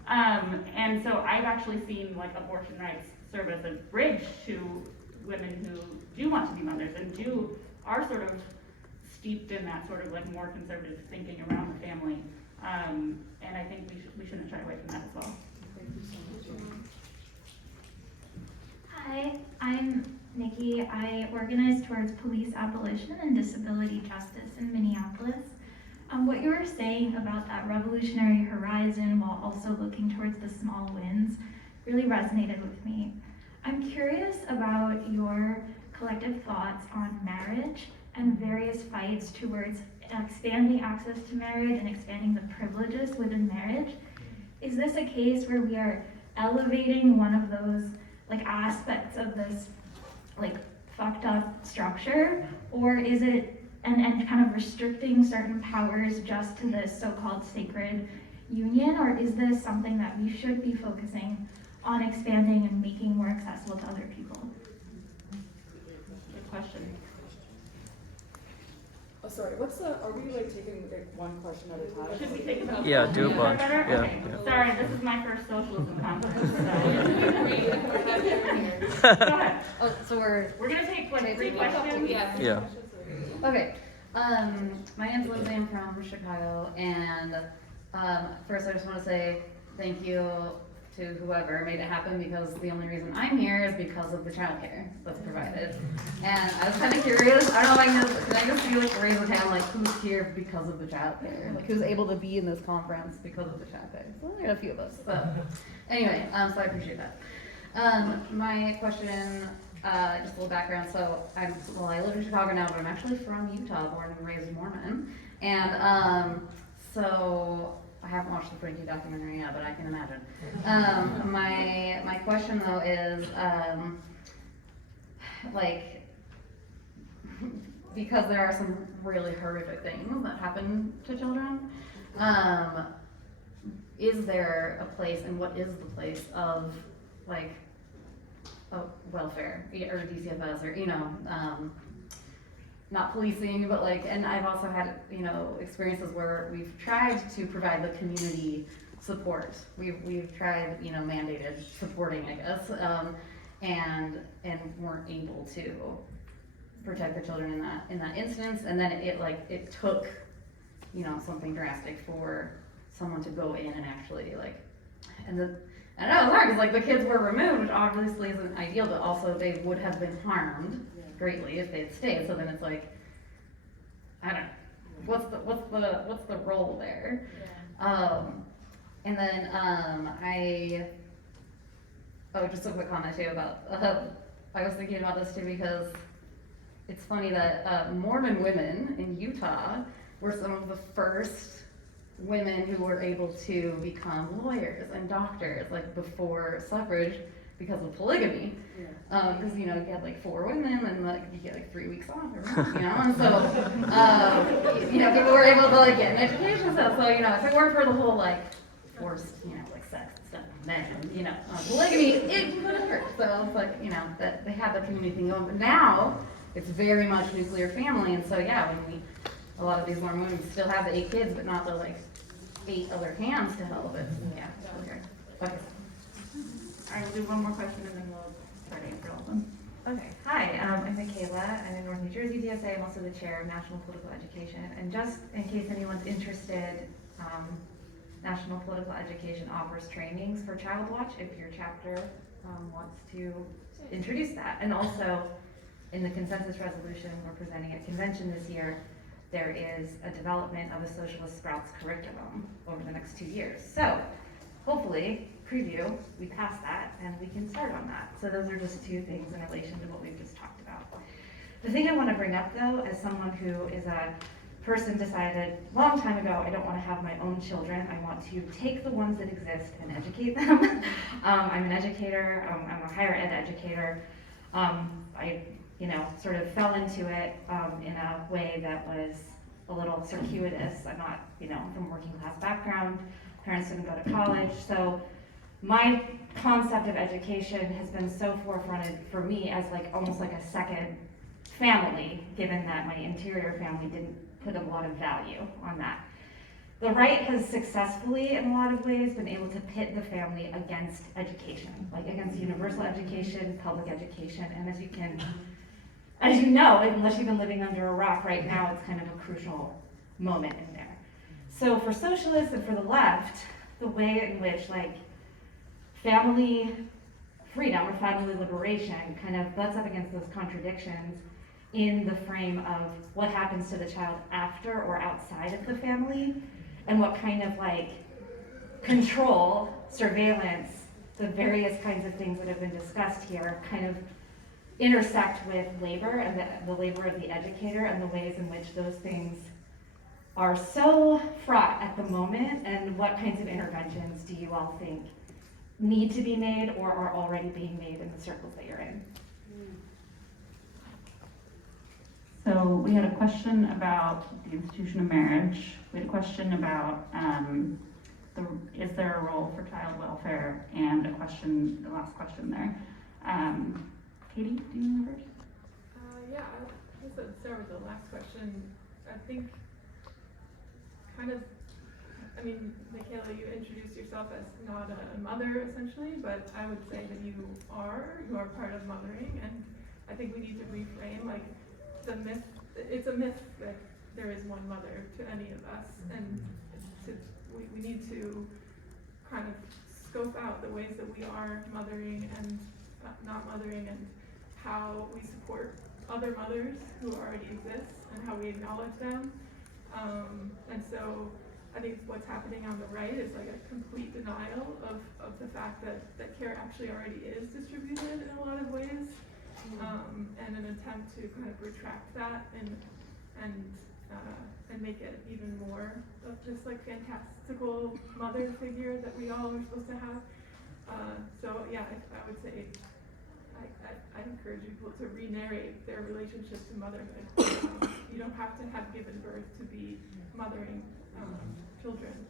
And so I've actually seen, abortion rights serve as a bridge to women who do want to be mothers and are sort of steeped in that sort of, more conservative thinking around the family. And I think we shouldn't shy away from that as well. Thank you so much. Hi, I'm Nikki. I organize towards police abolition and disability justice in Minneapolis. What you were saying about that revolutionary horizon while also looking towards the small wins really resonated with me. I'm curious about your collective thoughts on marriage and various fights towards expanding access to marriage and expanding the privileges within marriage. Is this a case where we are elevating one of those aspects of this fucked up structure, or is it and kind of restricting certain powers just to this so-called sacred union, or is this something that we should be focusing on expanding and making more accessible to other people? Good question. sorry, are we like taking like one question at a time? Should we take about? Yeah, do a Is that bunch. better? Yeah, Okay. yeah. Sorry, this is my first socialism conference, so. Go ahead. Oh, so we're We're gonna take like Okay, 3 take a couple, questions. Yeah. okay. My name's Lindsay. I'm from Chicago, and first I just want to say thank you to whoever made it happen, because the only reason I'm here is because of the childcare that's provided. And I was kind of curious. I don't know if can I just see like raise a hand, like who's here because of the childcare, like who's able to be in this conference because of the childcare. So only a few of us. So anyway, so I appreciate that. My question. Just a little background. So I live in Chicago now, but I'm actually from Utah, born and raised Mormon. And so I haven't watched the Frankie documentary yet, but I can imagine. My question though is, like, because there are some really horrific things that happen to children, is there a place, and what is the place of, like, welfare, or DCFS, or, not policing, but like, and I've also had, experiences where we've tried to provide the community support. We've tried, mandated supporting, I guess, and weren't able to protect the children in that instance. And then it took, something drastic for someone to go in and actually I know it's hard because like the kids were removed, which obviously isn't ideal, but also they would have been harmed greatly if they had stayed. So then it's like, I don't know, what's the role there? And then just a quick comment too about I was thinking about this too because it's funny that Mormon women in Utah were some of the first women who were able to become lawyers and doctors, like before suffrage, because of polygamy. Because you had like 4 women and like you get like 3 weeks off, and so people were able to like get an education. So if it weren't for the whole like forced like sex and stuff with men, polygamy, it would have hurt. So it's like that they had the community thing going, but now it's very much nuclear family, and so when a lot of these Mormon women still have the 8 kids, but not the like 8 other hands to help. It's okay. All right, we'll do one more question and then we'll start answering all of them. Okay, hi, I'm Michaela. I'm in North New Jersey DSA. I'm also the chair of National Political Education. And just in case anyone's interested, National Political Education offers trainings for Child Watch if your chapter wants to introduce that. And also, in the consensus resolution we're presenting at convention this year, there is a development of a Socialist Sprouts curriculum over the next 2 years. So, hopefully, preview, we pass that and we can start on that. So those are just 2 things in relation to what we've just talked about. The thing I want to bring up though, as someone who is a person decided a long time ago, I don't want to have my own children. I want to take the ones that exist and educate them. I'm an educator, I'm a higher ed educator. I sort of fell into it in a way that was a little circuitous. I'm not, from a working class background. Parents didn't go to college. So my concept of education has been so forefronted for me as like almost like a second family, given that my interior family didn't put a lot of value on that. The right has successfully, in a lot of ways, been able to pit the family against education, like against universal education, public education, and as you know, unless you've been living under a rock right now, it's kind of a crucial moment in there. So for socialists and for the left, the way in which like family freedom or family liberation kind of butts up against those contradictions in the frame of what happens to the child after or outside of the family, and what kind of like control, surveillance, the various kinds of things that have been discussed here kind of intersect with labor and the labor of the educator, and the ways in which those things are so fraught at the moment, and what kinds of interventions do you all think need to be made or are already being made in the circles that you're in? So we had a question about the institution of marriage. We had a question about is there a role for child welfare, and a question, the last question there. Katie, do you remember? Yeah, I guess I'd start with the last question. I think kind of, I mean, Michaela, you introduced yourself as not a mother essentially, but I would say that you are part of mothering, and I think we need to reframe like the myth. It's a myth that there is one mother to any of us, and we need to kind of scope out the ways that we are mothering and not mothering, and how we support other mothers who already exist and how we acknowledge them. And so I think what's happening on the right is like a complete denial of the fact that care actually already is distributed in a lot of ways, and an attempt to kind of retract that and make it even more of this like fantastical mother figure that we all are supposed to have. So yeah, I would say I encourage people to re-narrate their relationship to motherhood. You don't have to have given birth to be mothering children.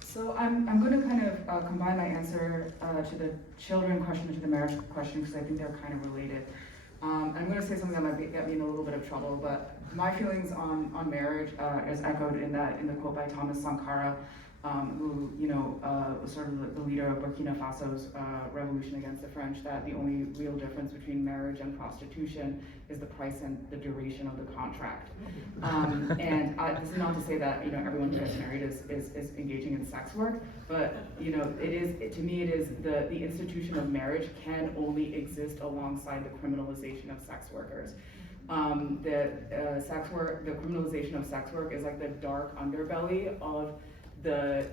So I'm going to kind of combine my answer to the children question and to the marriage question, because I think they're kind of related. I'm going to say something that might get me in a little bit of trouble, but my feelings on marriage is echoed in the quote by Thomas Sankara, who was sort of the leader of Burkina Faso's revolution against the French, that the only real difference between marriage and prostitution is the price and the duration of the contract. And this is not to say that everyone who gets married is engaging in sex work, but to me it is the institution of marriage can only exist alongside the criminalization of sex workers. The criminalization of sex work is like the dark underbelly of the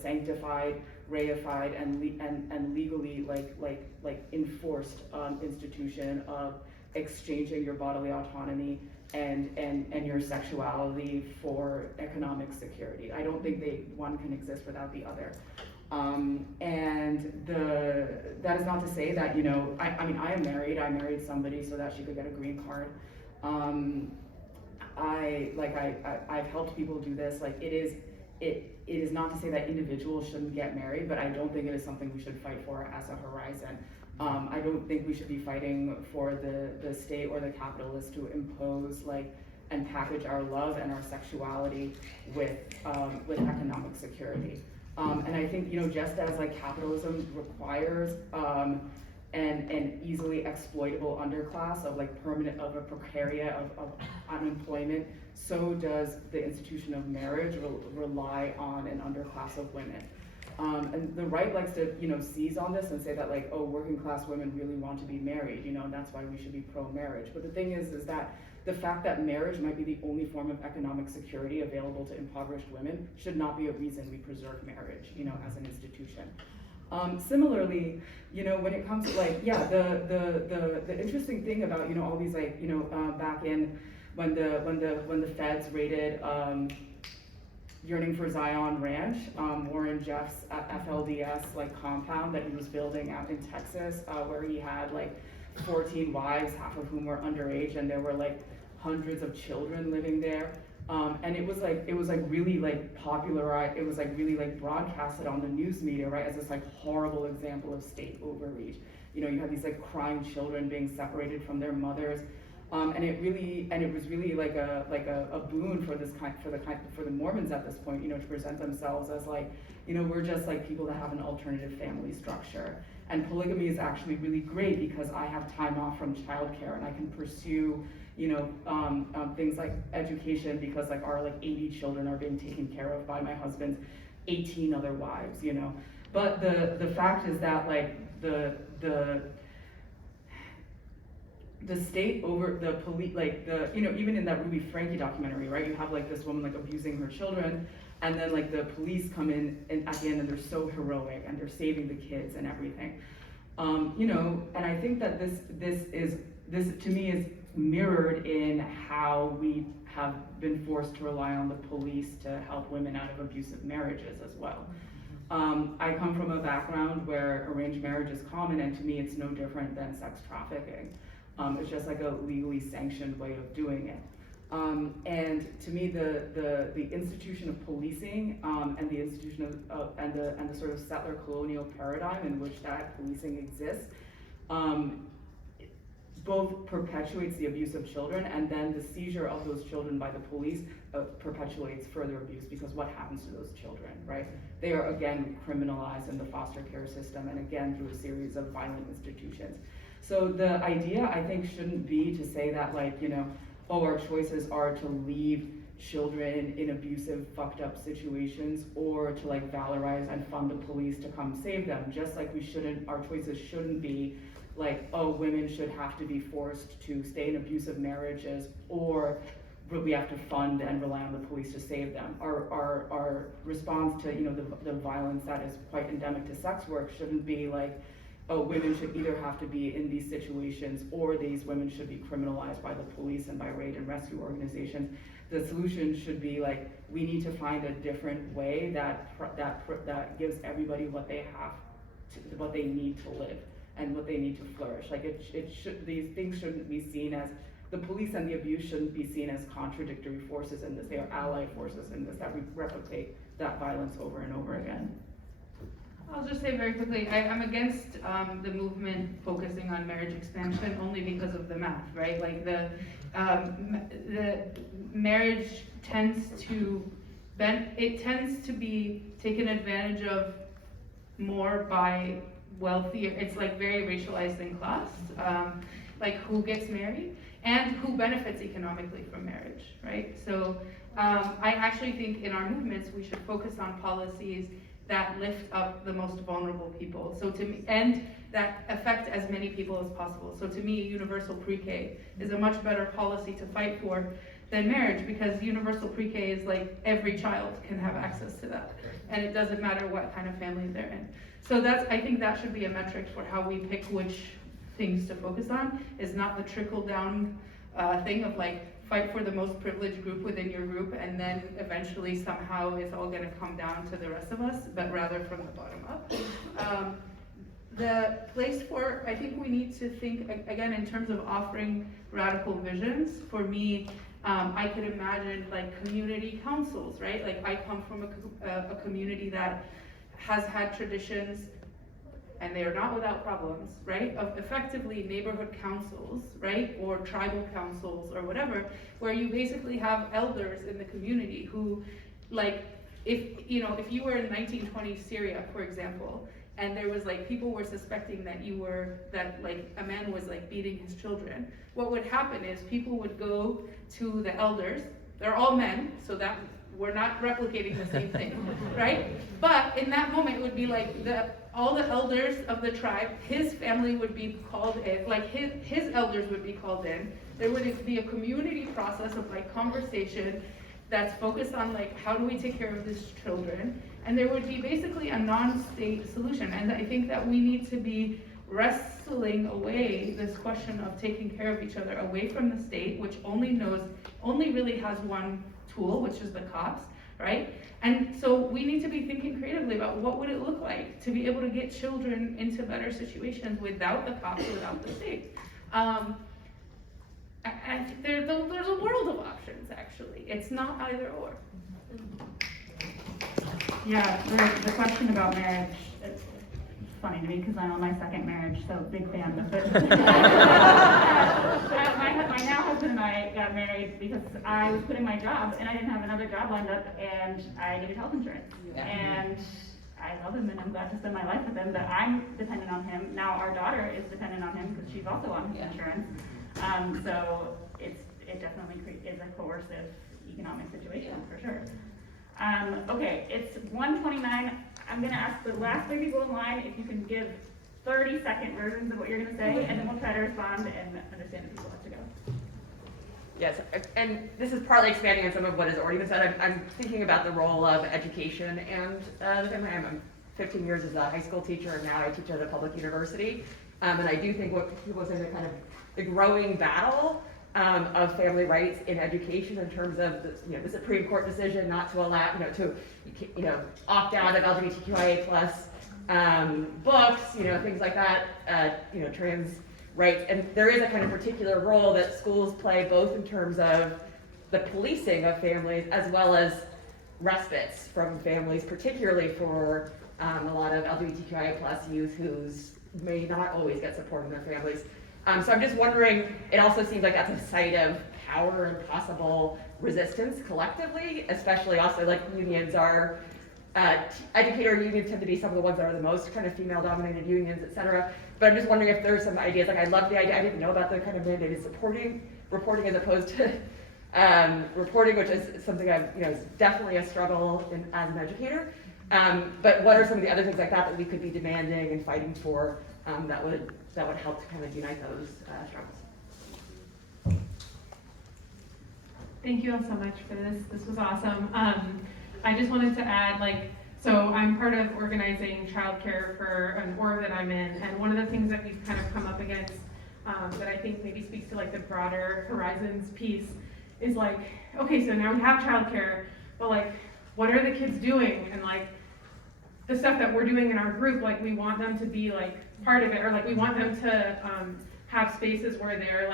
sanctified, reified, and legally like enforced institution of exchanging your bodily autonomy and your sexuality for economic security. I don't think one can exist without the other. And that is not to say that I mean I am married. I married somebody so that she could get a green card. I've helped people do this. Like it is not to say that individuals shouldn't get married, but I don't think it is something we should fight for as a horizon. I don't think we should be fighting for the state or the capitalists to impose and package our love and our sexuality with economic security. And I think just as capitalism requires an easily exploitable underclass of a precariat of unemployment, so does the institution of marriage rely on an underclass of women. And the right likes to seize on this and say that working class women really want to be married, and that's why we should be pro-marriage. But the thing is that the fact that marriage might be the only form of economic security available to impoverished women should not be a reason we preserve marriage, as an institution. Similarly, when it comes to the interesting thing about all these back in when the feds raided Yearning for Zion Ranch, Warren Jeff's FLDS compound that he was building out in Texas, where he had 14 wives, half of whom were underage, and there were hundreds of children living there. And it was really popularized. It was really broadcasted on the news media, right, as this horrible example of state overreach. You have these crying children being separated from their mothers, and it was really a boon for the Mormons at this point, to present themselves as we're just people that have an alternative family structure. And polygamy is actually really great because I have time off from childcare and I can pursue things like education because our 80 children are being taken care of by my husband's 18 other wives, But the fact is that the state over the police, even in that Ruby Franke documentary, right? You have this woman abusing her children, and then the police come in and at the end and they're so heroic and they're saving the kids and everything, And I think that this to me is mirrored in how we have been forced to rely on the police to help women out of abusive marriages as well. I come from a background where arranged marriage is common, and to me it's no different than sex trafficking. It's just a legally sanctioned way of doing it. And to me, the institution of policing and the institution of and the sort of settler colonial paradigm in which that policing exists both perpetuates the abuse of children, and then the seizure of those children by the police perpetuates further abuse, because what happens to those children, right? They are again criminalized in the foster care system, and again through a series of violent institutions. So the idea, I think, shouldn't be to say that, like, you know, oh, our choices are to leave children in abusive, fucked up situations, or to like valorize and fund the police to come save them. Just like our choices shouldn't be like, oh, women should have to be forced to stay in abusive marriages, or we have to fund and rely on the police to save them. Our response to, you know, the violence that is quite endemic to sex work shouldn't be like, oh, women should either have to be in these situations, or these women should be criminalized by the police and by raid and rescue organizations. The solution should be like, we need to find a different way that gives everybody what they have to, what they need to live and what they need to flourish. Like these things shouldn't be seen as, the police and the abuse shouldn't be seen as contradictory forces in this. They are ally forces in this, that we replicate that violence over and over again. I'll just say very quickly, I'm against the movement focusing on marriage expansion only because of the math, right? Like the marriage tends to be taken advantage of more by wealthier, it's like very racialized in class, like who gets married and who benefits economically from marriage, right? So I actually think in our movements we should focus on policies that lift up the most vulnerable people. So to me, and that affect as many people as possible. So to me, universal pre-K is a much better policy to fight for than marriage, because universal pre-K is like every child can have access to that. And it doesn't matter what kind of family they're in. So I think that should be a metric for how we pick which things to focus on, is not the trickle down thing of like, fight for the most privileged group within your group, and then eventually somehow it's all gonna come down to the rest of us, but rather from the bottom up. The place for, I think we need to think, again, in terms of offering radical visions. For me, I could imagine like community councils, right? Like I come from a community that has had traditions, and they are not without problems, right, of effectively neighborhood councils, right, or tribal councils or whatever, where you basically have elders in the community who, like, if you were in 1920s Syria, for example, and there was like, people were suspecting that like a man was like beating his children, what would happen is people would go to the elders, they're all men, so that we're not replicating the same thing, right? But in that moment, it would be like all the elders of the tribe, his family would be called in, like his elders would be called in. There would be a community process of like conversation that's focused on like, how do we take care of these children? And there would be basically a non-state solution. And I think that we need to be wrestling away this question of taking care of each other away from the state, which only really has one tool, which is the cops, right? And so we need to be thinking creatively about what would it look like to be able to get children into better situations without the cops, without the state. And there's a world of options, actually. It's not either or. Yeah, the question about marriage, it's funny to me because I'm on my second marriage, so big fan of it. My now husband and I got married because I was quitting my job and I didn't have another job lined up, and I needed health insurance. Yeah. And I love him and I'm glad to spend my life with him, but I'm dependent on him. Now our daughter is dependent on him because she's also on his insurance. So it definitely is a coercive economic situation for sure. Okay, it's 1:29. I'm gonna ask the last 3 people in line if you can give 30-second versions of what you're gonna say, and then we'll try to respond and understand if people have to go. Yes, and this is partly expanding on some of what has already been said. I'm thinking about the role of education and the family. I'm 15 years as a high school teacher, and now I teach at a public university. And I do think what people say, the growing battle of family rights in education, in terms of the Supreme Court decision not to allow opt out of LGBTQIA plus books, things like that, trans rights, and there is a kind of particular role that schools play, both in terms of the policing of families as well as respites from families, particularly for a lot of LGBTQIA plus youth whose may not always get support in their families. So I'm just wondering, it also seems like that's a site of power and possible resistance collectively, especially also like unions are, educator unions tend to be some of the ones that are the most kind of female dominated unions, et cetera. But I'm just wondering if there's some ideas, like I love the idea, I didn't know about the kind of mandated reporting as opposed to reporting, which is something I've, is definitely a struggle as an educator. But what are some of the other things like that we could be demanding and fighting for that would help to kind of unite those struggles? Thank you all so much for this. This was awesome. I just wanted to add, so I'm part of organizing childcare for an org that I'm in, and one of the things that we've kind of come up against that I think maybe speaks to the broader horizons piece is okay, so now we have childcare, but what are the kids doing? And the stuff that we're doing in our group, we want them to be part of it, or we want them to have spaces where they're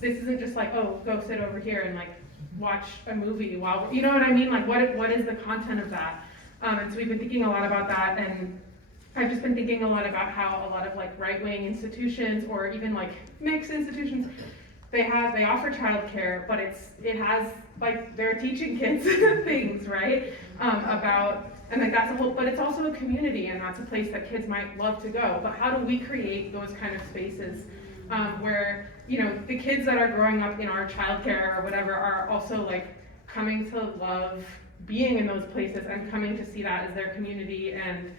this isn't just oh, go sit over here and watch a movie while, you know what I mean? What is the content of that? And so we've been thinking a lot about that, and I've just been thinking a lot about how a lot of right-wing institutions, or even mixed institutions, they offer childcare, but it has they're teaching kids things, right? About, and that's a whole, but it's also a community, and that's a place that kids might love to go. But how do we create those kind of spaces where the kids that are growing up in our childcare or whatever are also coming to love being in those places and coming to see that as their community, and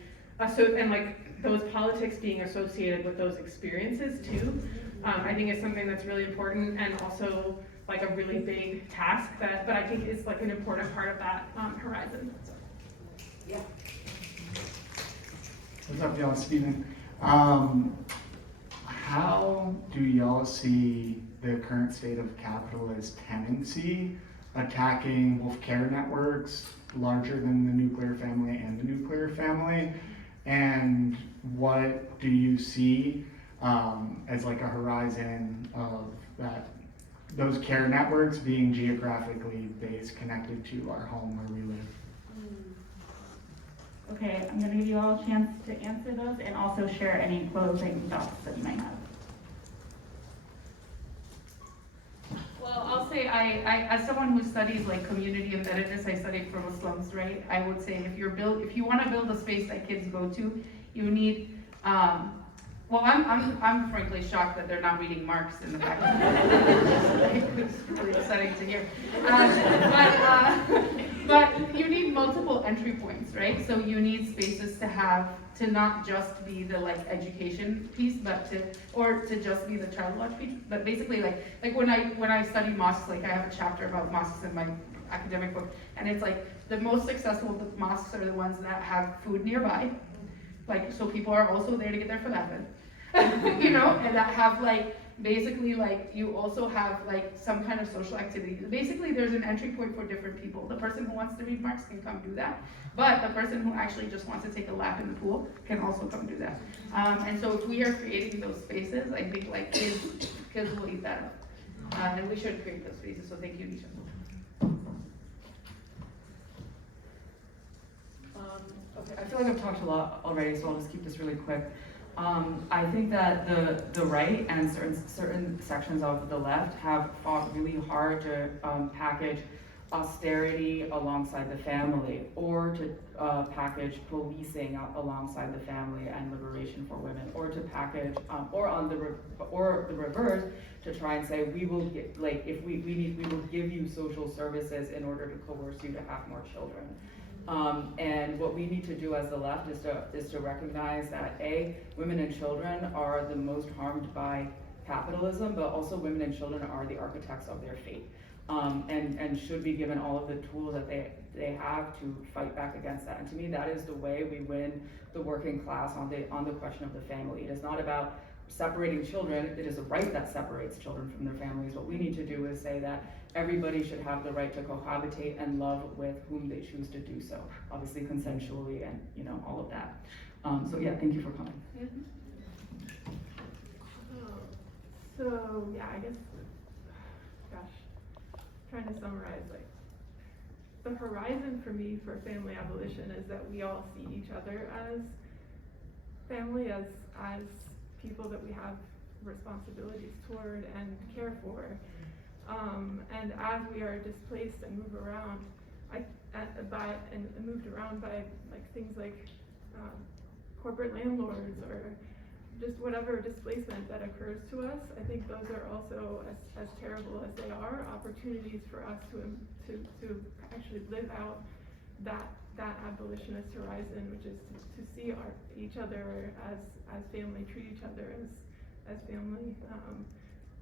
those politics being associated with those experiences too. I think is something that's really important, and also a really big task but I think is an important part of that horizon. So. Yeah. What's up, y'all? Steven. How do y'all see the current state of capitalist tendency attacking both care networks larger than the nuclear family and the nuclear family? And what do you see as a horizon of that, those care networks being geographically based, connected to our home where we live? Okay, I'm gonna give you all a chance to answer those and also share any closing thoughts that you might have. Well, I'll say I as someone who studies community embeddedness, I studied for Muslims, right? I would say if you want to build a space that kids go to, you need. Well, I'm frankly shocked that they're not reading Marx in the back. It's really upsetting to hear. But you need multiple entry points, right? So you need spaces to not just be the education piece, but to just be the child watch piece. But basically when I study mosques, I have a chapter about mosques in my academic book, and it's the most successful mosques are the ones that have food nearby. So people are also there to get their falafel. And that have basically you also have some kind of social activity. Basically there's an entry point for different people. The person who wants to read Marx can come do that, but the person who actually just wants to take a lap in the pool can also come do that. And so if we are creating those spaces, I think kids will eat that up. And we should create those spaces, so thank you, Nisha. Okay, I feel like I've talked a lot already, so I'll just keep this really quick. I think that the right and certain sections of the left have fought really hard to package austerity alongside the family, or to package policing alongside the family and liberation for women, or to package or the reverse, to try and say we will get, we will give you social services in order to coerce you to have more children. And what we need to do as the left is to recognize that women and children are the most harmed by capitalism, but also women and children are the architects of their fate, and should be given all of the tools that they have to fight back against that. And to me, that is the way we win the working class on the question of the family. It is not about separating children. It is a right that separates children from their families. What we need to do is say that everybody should have the right to cohabitate and love with whom they choose to do so, obviously consensually, and all of that. So yeah, thank you for coming. So yeah, I guess, gosh, trying to summarize, the horizon for me for family abolition is that we all see each other as family as people that we have responsibilities toward and care for. And as we are displaced and move around, moved around by like things like corporate landlords or just whatever displacement that occurs to us, I think those are also as terrible as they are opportunities for us to actually live out that abolitionist horizon, which is to see each other as family, treat each other as family.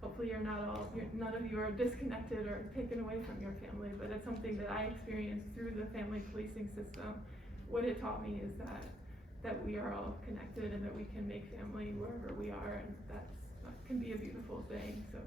Hopefully none of you are disconnected or taken away from your family, but it's something that I experienced through the family policing system. What it taught me is that we are all connected and that we can make family wherever we are, and that can be a beautiful thing. So